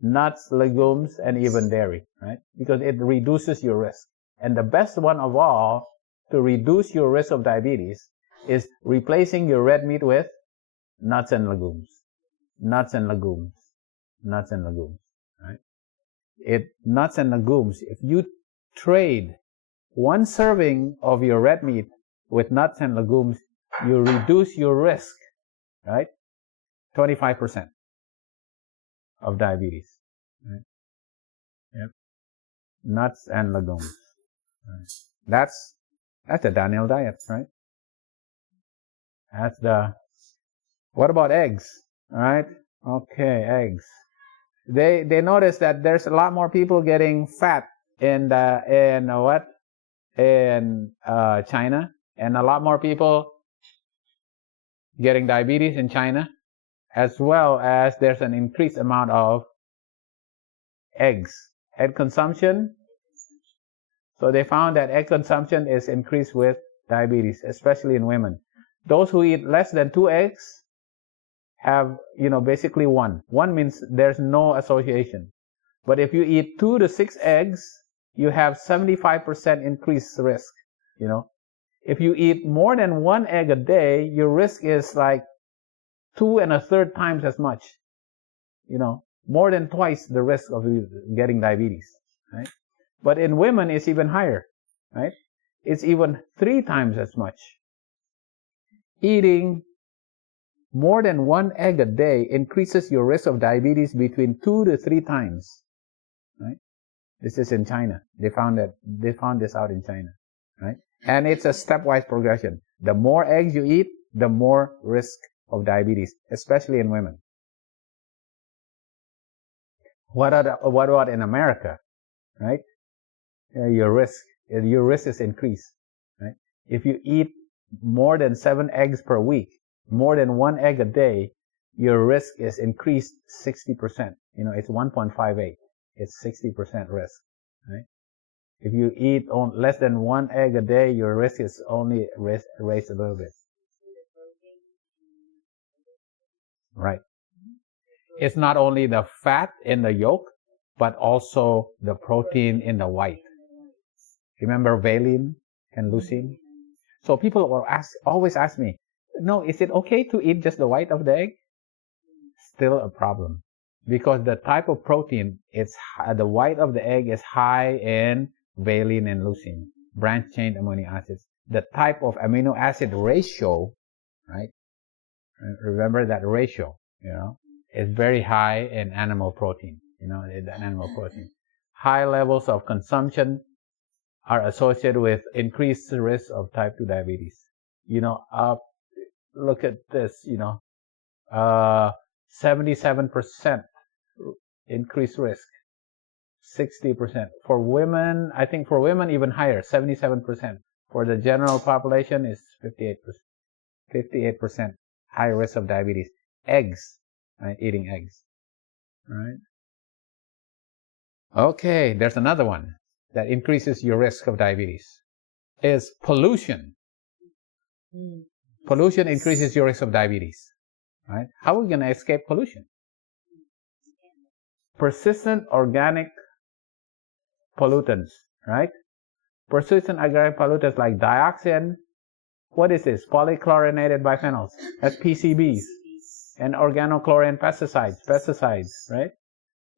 nuts, legumes, and even dairy, right? Because it reduces your risk. And the best one of all to reduce your risk of diabetes is replacing your red meat with nuts and legumes. Nuts and legumes. Nuts and legumes, right? Nuts and legumes, if you trade 1 serving of your red meat with nuts and legumes, you reduce your risk, right? 25% of diabetes. Right? Yep. Nuts and legumes. Right. That's the Daniel diet, right? What about eggs? All right? Okay, eggs. They notice that there's a lot more people getting fat in China, and a lot more people getting diabetes in China, as well as there's an increased amount of egg consumption. So they found that egg consumption is increased with diabetes, especially in women. Those who eat less than 2 eggs have, basically 1. 1 means there's no association. But if you eat 2 to 6 eggs, you have 75% increased risk, If you eat more than 1 egg a day, your risk is like 2 1/3 times as much, more than twice the risk of getting diabetes, right? But in women, it's even higher, right? It's even 3 times as much. Eating more than 1 egg a day increases your risk of diabetes between 2 to 3 times, right? This is in China. They found this out in China, right? And it's a stepwise progression. The more eggs you eat, the more risk of diabetes, especially in women. What about in America, right? Your risk is increased, right? If you eat more than 7 eggs per week, more than 1 egg a day, your risk is increased 60%. It's 1.58. It's 60% risk, right? If you eat less than 1 egg a day, your risk is only raised a little bit. Right. It's not only the fat in the yolk, but also the protein in the white. Remember valine and leucine? So people will always ask me, no, is it okay to eat just the white of the egg? Still a problem. Because the type of protein, the white of the egg is high in valine and leucine, branched-chain amino acids. The type of amino acid ratio, right? Remember that ratio, is very high in animal protein, High levels of consumption are associated with increased risk of type 2 diabetes. Look at this, 77% increased risk, 60%. For women, I think for women even higher, 77%. For the general population is 58%. 58% high risk of diabetes. Eggs, right? Eating eggs, right? Okay, there's another one that increases your risk of diabetes. Is pollution. Pollution increases your risk of diabetes, right? How are we going to escape pollution? Persistent organic pollutants, right? Persistent organic pollutants like dioxin. What is this? Polychlorinated biphenyls. That's PCBs. And organochlorine pesticides, right?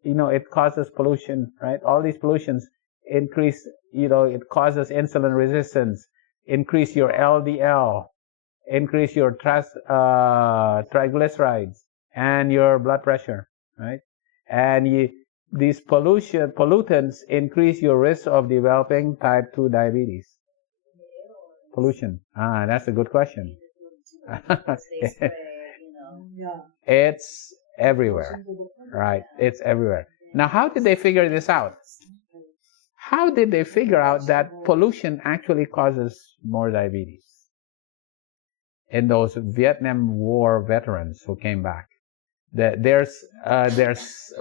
It causes pollution, right? All these pollutions increase, it causes insulin resistance, increase your LDL, increase your triglycerides, and your blood pressure, right? And these pollutants increase your risk of developing type 2 diabetes. Pollution. That's a good question. It's everywhere, right? It's everywhere. Now, how did they figure this out? How did they figure out that pollution actually causes more diabetes? In those Vietnam War veterans who came back, there's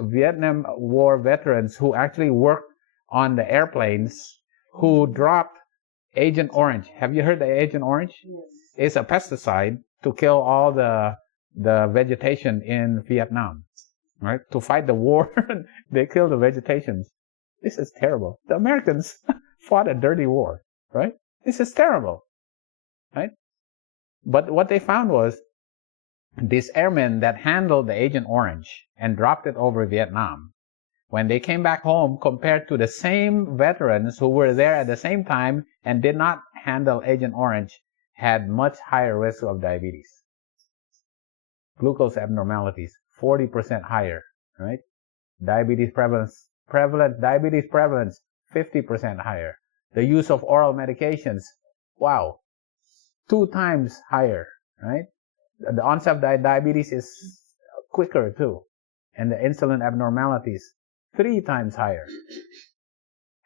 Vietnam War veterans who actually worked on the airplanes who dropped Agent Orange. Have you heard of Agent Orange? Yes. It's a pesticide to kill all the vegetation in Vietnam, right? To fight the war, they kill the vegetation. This is terrible. The Americans fought a dirty war, right? This is terrible, right? But what they found was these airmen that handled the Agent Orange and dropped it over Vietnam, when they came back home, compared to the same veterans who were there at the same time and did not handle Agent Orange, had much higher risk of diabetes. Glucose abnormalities, 40% higher, right? Prevalent diabetes prevalence, 50% higher. The use of oral medications, wow, 2 times higher, right? The onset of diabetes is quicker too. And the insulin abnormalities, 3 times higher.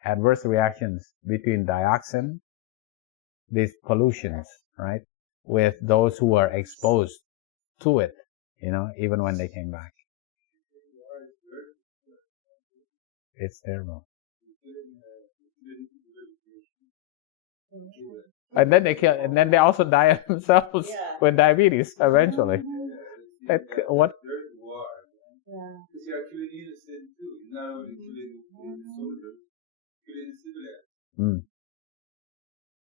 Adverse reactions between dioxin, these pollutions, right, with those who are exposed to it, even when they came back. It's terrible. And then they also die themselves with diabetes eventually. What? Yeah. Because you're killing innocent too. You're not only killing the soldiers, killing the civilians.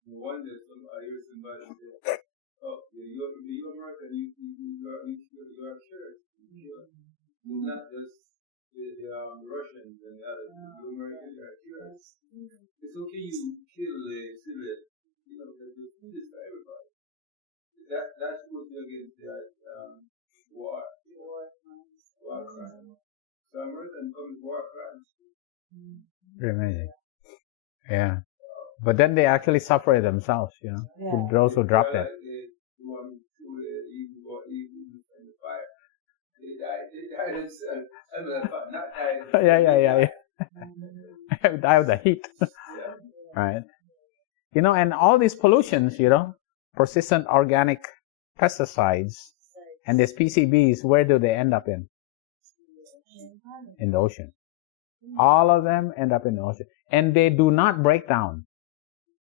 No wonder I hear somebody say, "Oh, you're American, you are sure." It's not just the Russians and the others. You're American, you are sure. It's okay you kill the civilians, because the food is for everybody. That's what they're against war. War crimes. So American comes war crimes. Amazing. Yeah. But then they actually suffer themselves, those who dropped it. The one who in the fire. They died themselves. I mean, not died. Yeah. Die of the heat. Right. And all these pollutions, persistent organic pesticides and these PCBs, where do they end up in? In the ocean. All of them end up in the ocean. And they do not break down.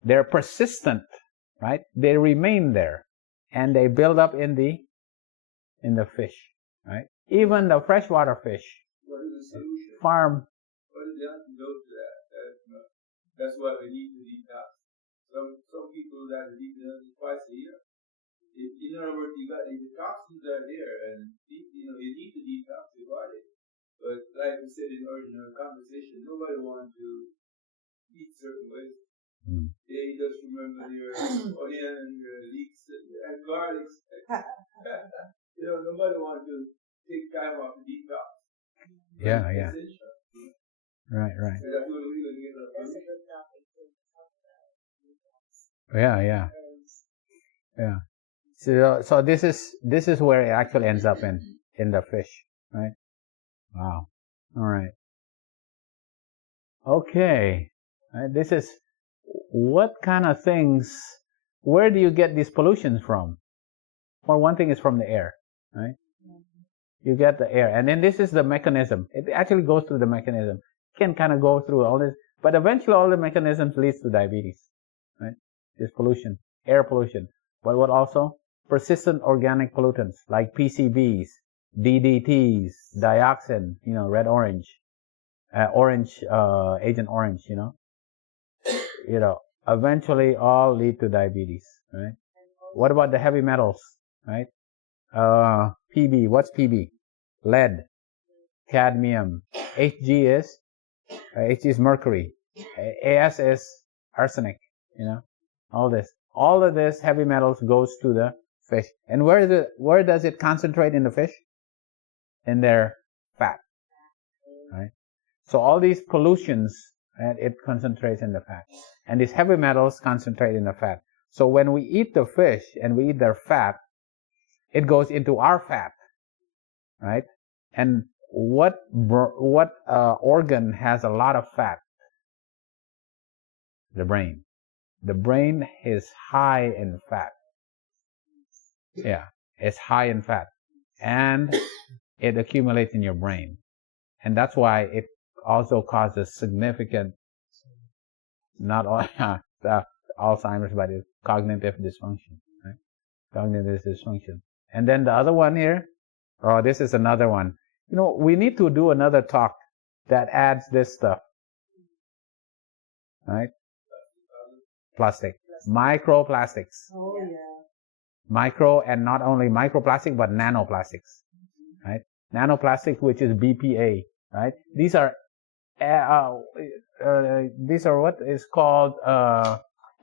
They're persistent, right? They remain there. And they build up in the fish, right? Even the freshwater fish. What is the solution? Farm. What is the antidote to that? That's why we need to detox. Some people that need to twice a year. In other words, the toxins are there, and you need to detox your body. But like we said in the original conversation, nobody wants to eat certain ways. They just remember their onion and their leeks and garlics. Nobody wants to take time off to detox. Yeah. Essential. Right. So that's what we're going to get up. That's a good topic to talk about. Yeah. So this is where it actually ends up in the fish, right? Wow. All right. Okay. Right. This is what kind of things. Where do you get these pollutions from? Well, one thing is from the air, right? You get the air, and then this is the mechanism. It actually goes through the mechanism. It can kind of go through all this, but eventually all the mechanisms leads to diabetes, right? This pollution, air pollution. But what also? Persistent organic pollutants like PCBs, DDTs, dioxin, red orange, Agent Orange, eventually all lead to diabetes, right? What about the heavy metals, right? PB, what's PB? Lead, cadmium, Hg is mercury, As is arsenic, all of this heavy metals goes to the fish. And where does it concentrate in the fish? In their fat, right? So all these pollutions, it concentrates in the fat. And these heavy metals concentrate in the fat. So when we eat the fish and we eat their fat, it goes into our fat, right? And what organ has a lot of fat? The brain. The brain is high in fat. Yeah, it's high in fat. And it accumulates in your brain. And that's why it also causes significant, Alzheimer's, but it's cognitive dysfunction, right? Cognitive dysfunction. And then the other one here, oh, this is another one. We need to do another talk that adds this stuff, right? Plastic. Microplastics. Oh, yeah. Micro, and not only microplastic, but nanoplastics, right? Nanoplastics, which is BPA, right? These are what is called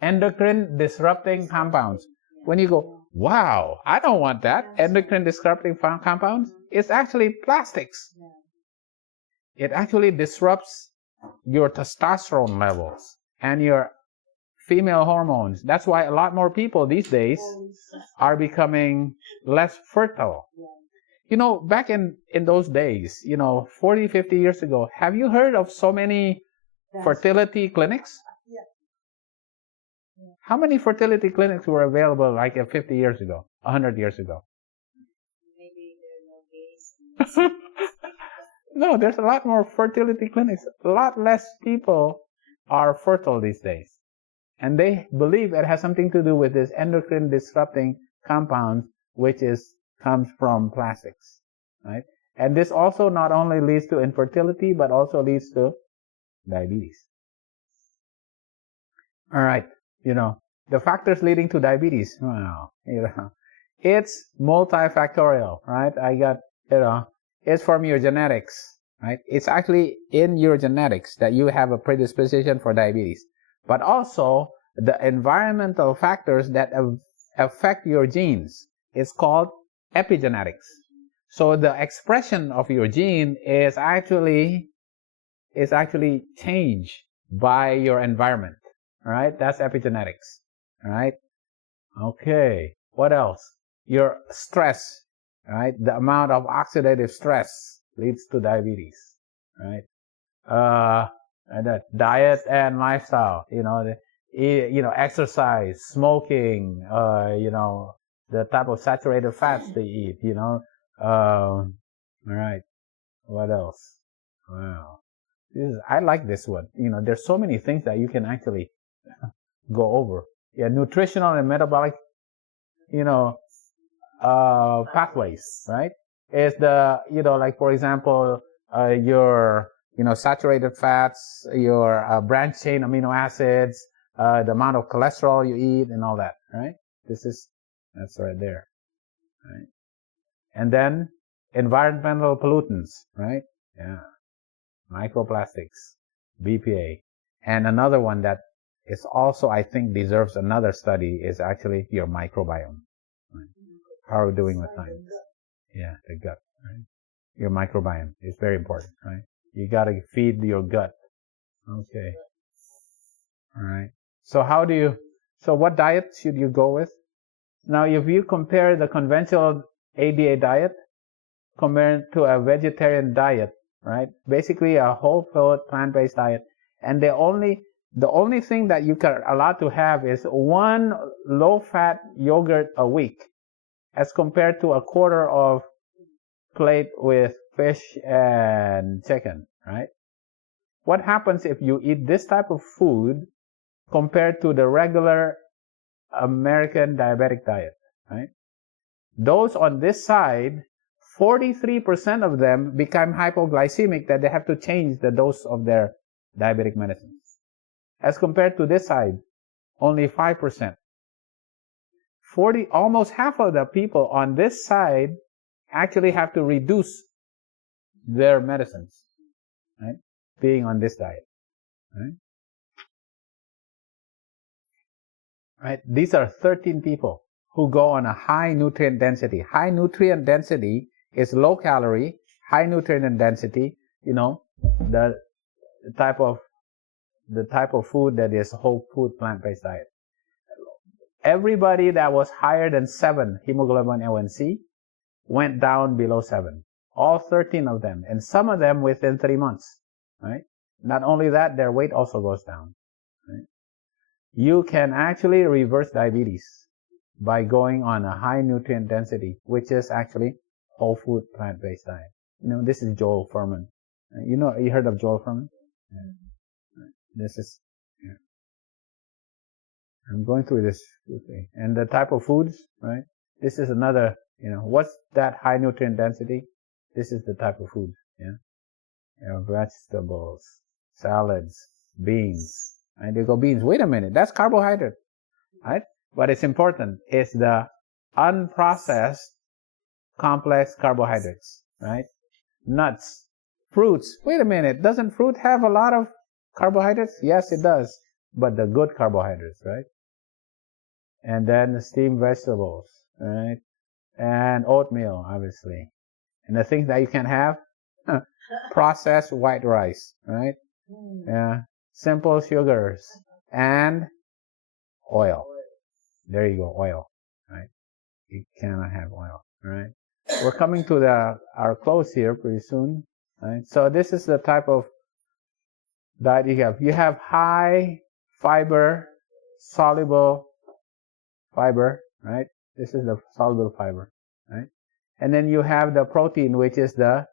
endocrine disrupting compounds. When you go, wow, I don't want that. Endocrine disrupting compounds, it's actually plastics. It actually disrupts your testosterone levels and your female hormones. That's why a lot more people these days are becoming less fertile. Back in those days, 40, 50 years ago, have you heard of so many fertility clinics? How many fertility clinics were available like 50 years ago, 100 years ago? Maybe there are no gays. No, there's a lot more fertility clinics. A lot less people are fertile these days. And they believe it has something to do with this endocrine disrupting compound, which comes from plastics, right? And this also not only leads to infertility, but also leads to diabetes. All right, the factors leading to diabetes, well, it's multifactorial, right? It's from your genetics, right? It's actually in your genetics that you have a predisposition for diabetes, but also the environmental factors that affect your genes. It's called epigenetics. So the expression of your gene is actually changed by your environment. All right, that's epigenetics. All right. Okay. What else? Your stress. All right. The amount of oxidative stress leads to diabetes. All right. That diet and lifestyle. Exercise, smoking. The type of saturated fats they eat. All right. What else? Wow. I like this one. There's so many things that you can actually go over. Yeah, nutritional and metabolic, pathways, right? Is like for example, your, saturated fats, your branch chain amino acids, the amount of cholesterol you eat, and all that, right? That's right there, right? And then environmental pollutants, right? Yeah, microplastics, BPA, and another one that is also, I think, deserves another study is actually your microbiome. Right? How are we doing with time? Yeah, the gut, right? Your microbiome is very important, right? You gotta feed your gut. Okay. All right. So what diet should you go with? Now, if you compare the conventional ADA diet compared to a vegetarian diet, right? Basically a whole food plant-based diet, and the only thing that you are allowed to have is one low-fat yogurt a week, as compared to a quarter of plate with fish and chicken, right? What happens if you eat this type of food compared to the regular American diabetic diet, right? Those on this side, 43% of them become hypoglycemic, that they have to change the dose of their diabetic medicines. As compared to this side, only 5%. Almost half of the people on this side actually have to reduce their medicines, right? Being on this diet, right? Right? These are 13 people who go on a high nutrient density. High nutrient density is low calorie, high nutrient density, the type of food that is whole food plant-based diet. Everybody that was higher than 7 hemoglobin A1C went down below 7. All 13 of them, and some of them within 3 months, right? Not only that, their weight also goes down, right? You can actually reverse diabetes by going on a high nutrient density, which is actually whole food plant-based diet. This is Joel Fuhrman. You heard of Joel Fuhrman? Yeah. This is, yeah. I'm going through this quickly. And the type of foods, right? This is another, what's that high nutrient density? This is the type of food, vegetables, salads, beans. And they go beans. Wait a minute, that's carbohydrate, right? But it's important. It's the unprocessed complex carbohydrates, right? Nuts, fruits. Wait a minute, doesn't fruit have a lot of carbohydrates? Yes, it does, but the good carbohydrates, right? And then the steamed vegetables, right? And oatmeal, obviously. And the things that you can have, processed white rice, right? Yeah, simple sugars and oil. There you go, oil, right? You cannot have oil, right? We're coming to our close here pretty soon, right? So this is the type of diet you have. You have high fiber, soluble fiber, right? This is the soluble fiber, right? And then you have the protein, which is the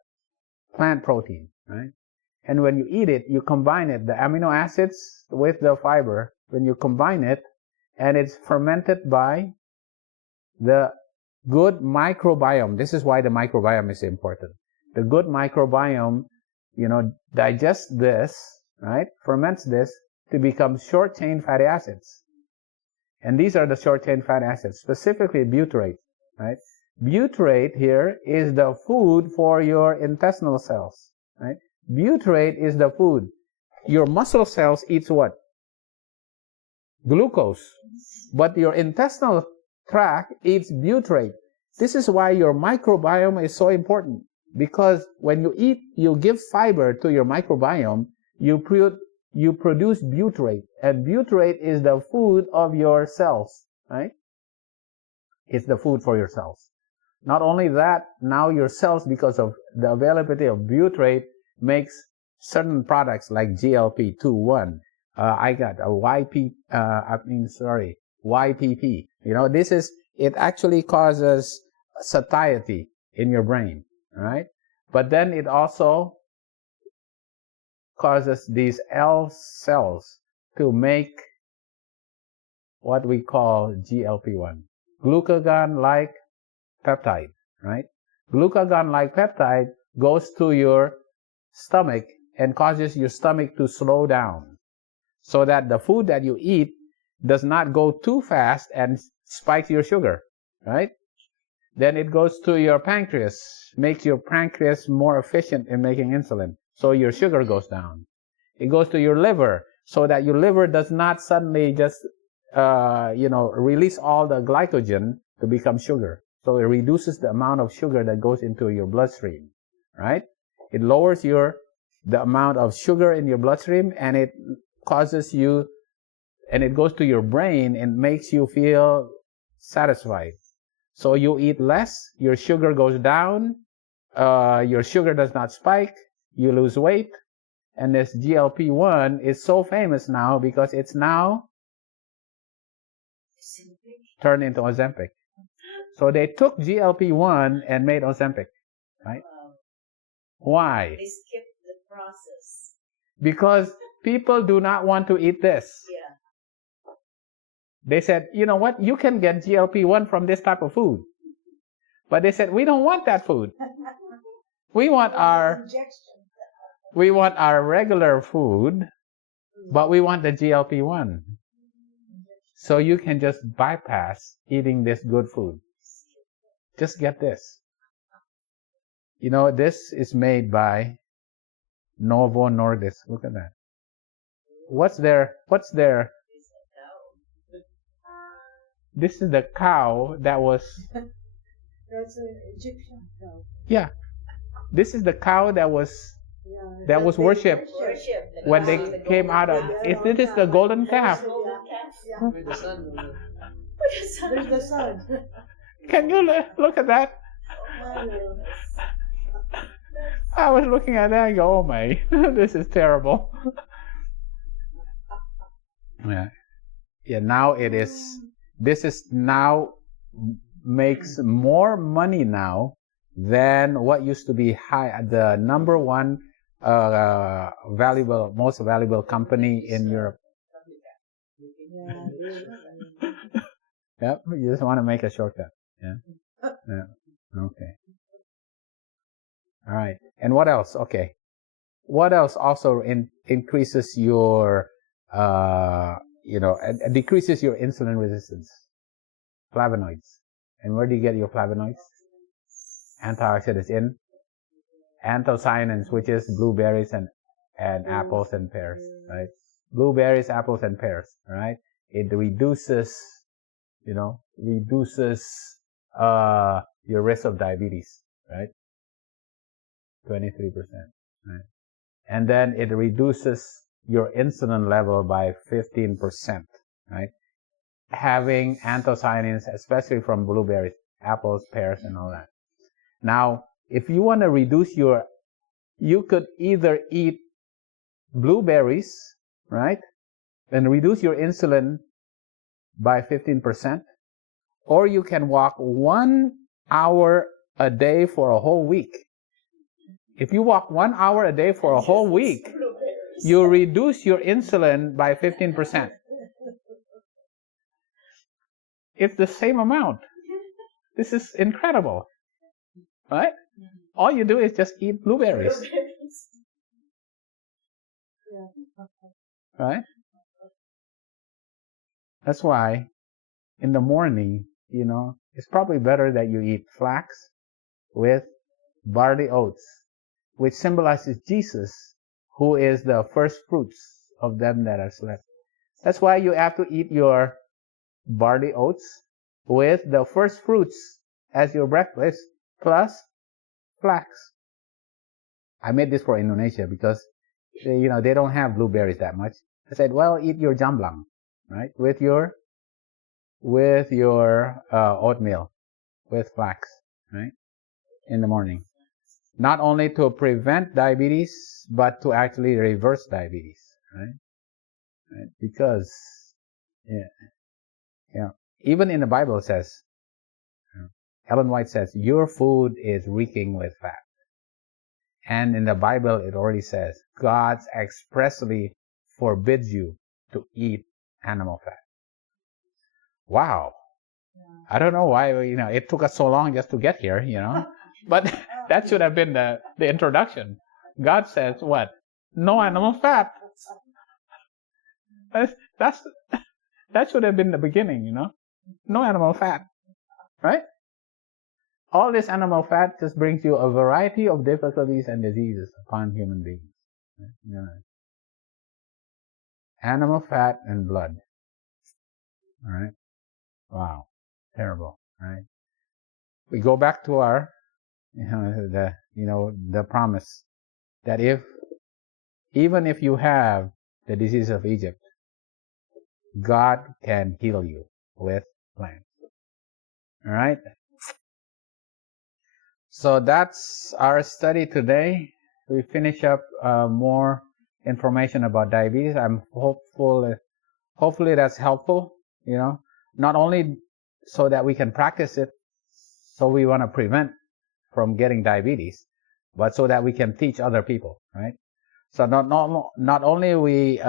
plant protein, right? And when you eat it, you combine it, the amino acids with the fiber, when you combine it, and it's fermented by the good microbiome. This is why the microbiome is important. The good microbiome, digests this, right? Ferments this to become short-chain fatty acids. And these are the short-chain fatty acids, specifically butyrate, right? Butyrate here is the food for your intestinal cells, right? Butyrate is the food. Your muscle cells eats what? Glucose. But your intestinal tract eats butyrate. This is why your microbiome is so important. Because when you eat, you give fiber to your microbiome, you produce butyrate. And butyrate is the food of your cells, right? It's the food for your cells. Not only that, now your cells, because of the availability of butyrate, makes certain products like GLP-2-1. I got a YPP. It actually causes satiety in your brain, right? But then it also causes these L cells to make what we call GLP-1, glucagon-like peptide, right? Glucagon-like peptide goes to your stomach and causes your stomach to slow down so that the food that you eat does not go too fast and spikes your sugar, right? Then it goes to your pancreas, makes your pancreas more efficient in making insulin, so your sugar goes down. It goes to your liver, so that your liver does not suddenly just, release all the glycogen to become sugar. So it reduces the amount of sugar that goes into your bloodstream, right? It lowers the amount of sugar in your bloodstream, and it causes you, and it goes to your brain and makes you feel satisfied. So you eat less, your sugar goes down, your sugar does not spike, you lose weight, and this GLP-1 is so famous now because it's now turned into Ozempic. So they took GLP-1 and made Ozempic, right? Why? They skipped the process. Because people do not want to eat this. Yeah. They said, you know what? You can get GLP-1 from this type of food. But they said, we don't want that food. We want our regular food, but we want the GLP-1. So you can just bypass eating this good food. Just get this. This is made by Novo Nordisk. Look at that. What's their? This is the cow that was. That's an Egyptian cow. Yeah. This is the cow that was worshipped when they came out of. It is the golden calf. Yeah. With the sun. There's the sun. Can you look at that? I was looking at that and go, oh my, this is terrible. Yeah. Now this is now makes more money now than what used to be the number one most valuable company in Europe. Yep. You just want to make a shortcut. Yeah. Yeah. Okay. All right. And what else? Okay. What else also increases your, decreases your insulin resistance? Flavonoids. And where do you get your flavonoids? Antioxidants in anthocyanins, which is blueberries and apples and pears, right? Blueberries, apples, and pears, right? It reduces your risk of diabetes, right? 23%, right? And then it reduces your insulin level by 15%, right? Having anthocyanins, especially from blueberries, apples, pears, and all that. Now, if you want to reduce you could either eat blueberries, right? And reduce your insulin by 15%, or you can walk 1 hour a day for a whole week. If you walk 1 hour a day for a whole week, you reduce your insulin by 15%. It's the same amount. This is incredible, right? All you do is just eat blueberries, right? That's why in the morning, it's probably better that you eat flax with barley oats, which symbolizes Jesus, who is the first fruits of them that are slept. That's why you have to eat your barley oats with the first fruits as your breakfast plus flax. I made this for Indonesia because they don't have blueberries that much. I said, well, eat your jamblang, right, with your oatmeal with flax, right, in the morning. Not only to prevent diabetes, but to actually reverse diabetes, right? Because, even in the Bible it says, Ellen White says, your food is reeking with fat. And in the Bible it already says, God expressly forbids you to eat animal fat. Wow. I don't know why, it took us so long just to get here, but that should have been the introduction. God says what? No animal fat. That should have been the beginning, No animal fat, right? All this animal fat just brings you a variety of difficulties and diseases upon human beings. Animal fat and blood. All right? Wow. Terrible, right? We go back to our, the promise that even if you have the disease of Egypt, God can heal you with plants. All right? So that's our study today. We finish up more information about diabetes. I'm hopefully that's helpful, not only so that we can practice it, so we want to prevent from getting diabetes, but so that we can teach other people, right? So not only we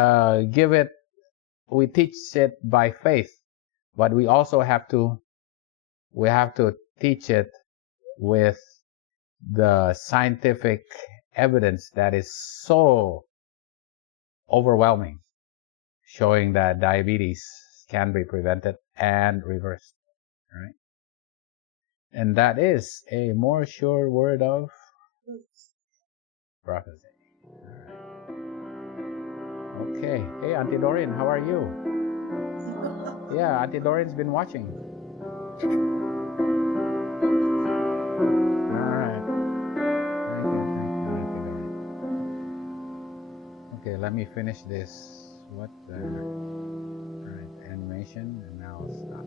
teach it by faith, but we also have to teach it with the scientific evidence that is so overwhelming, showing that diabetes can be prevented and reversed, right? And that is a more sure word of prophecy. All right. Okay. Hey, Auntie Doreen, how are you? Yeah, Auntie Doreen's been watching. All right. Thank you, Auntie Doreen. Okay, let me finish this. All right, animation, and now I'll stop.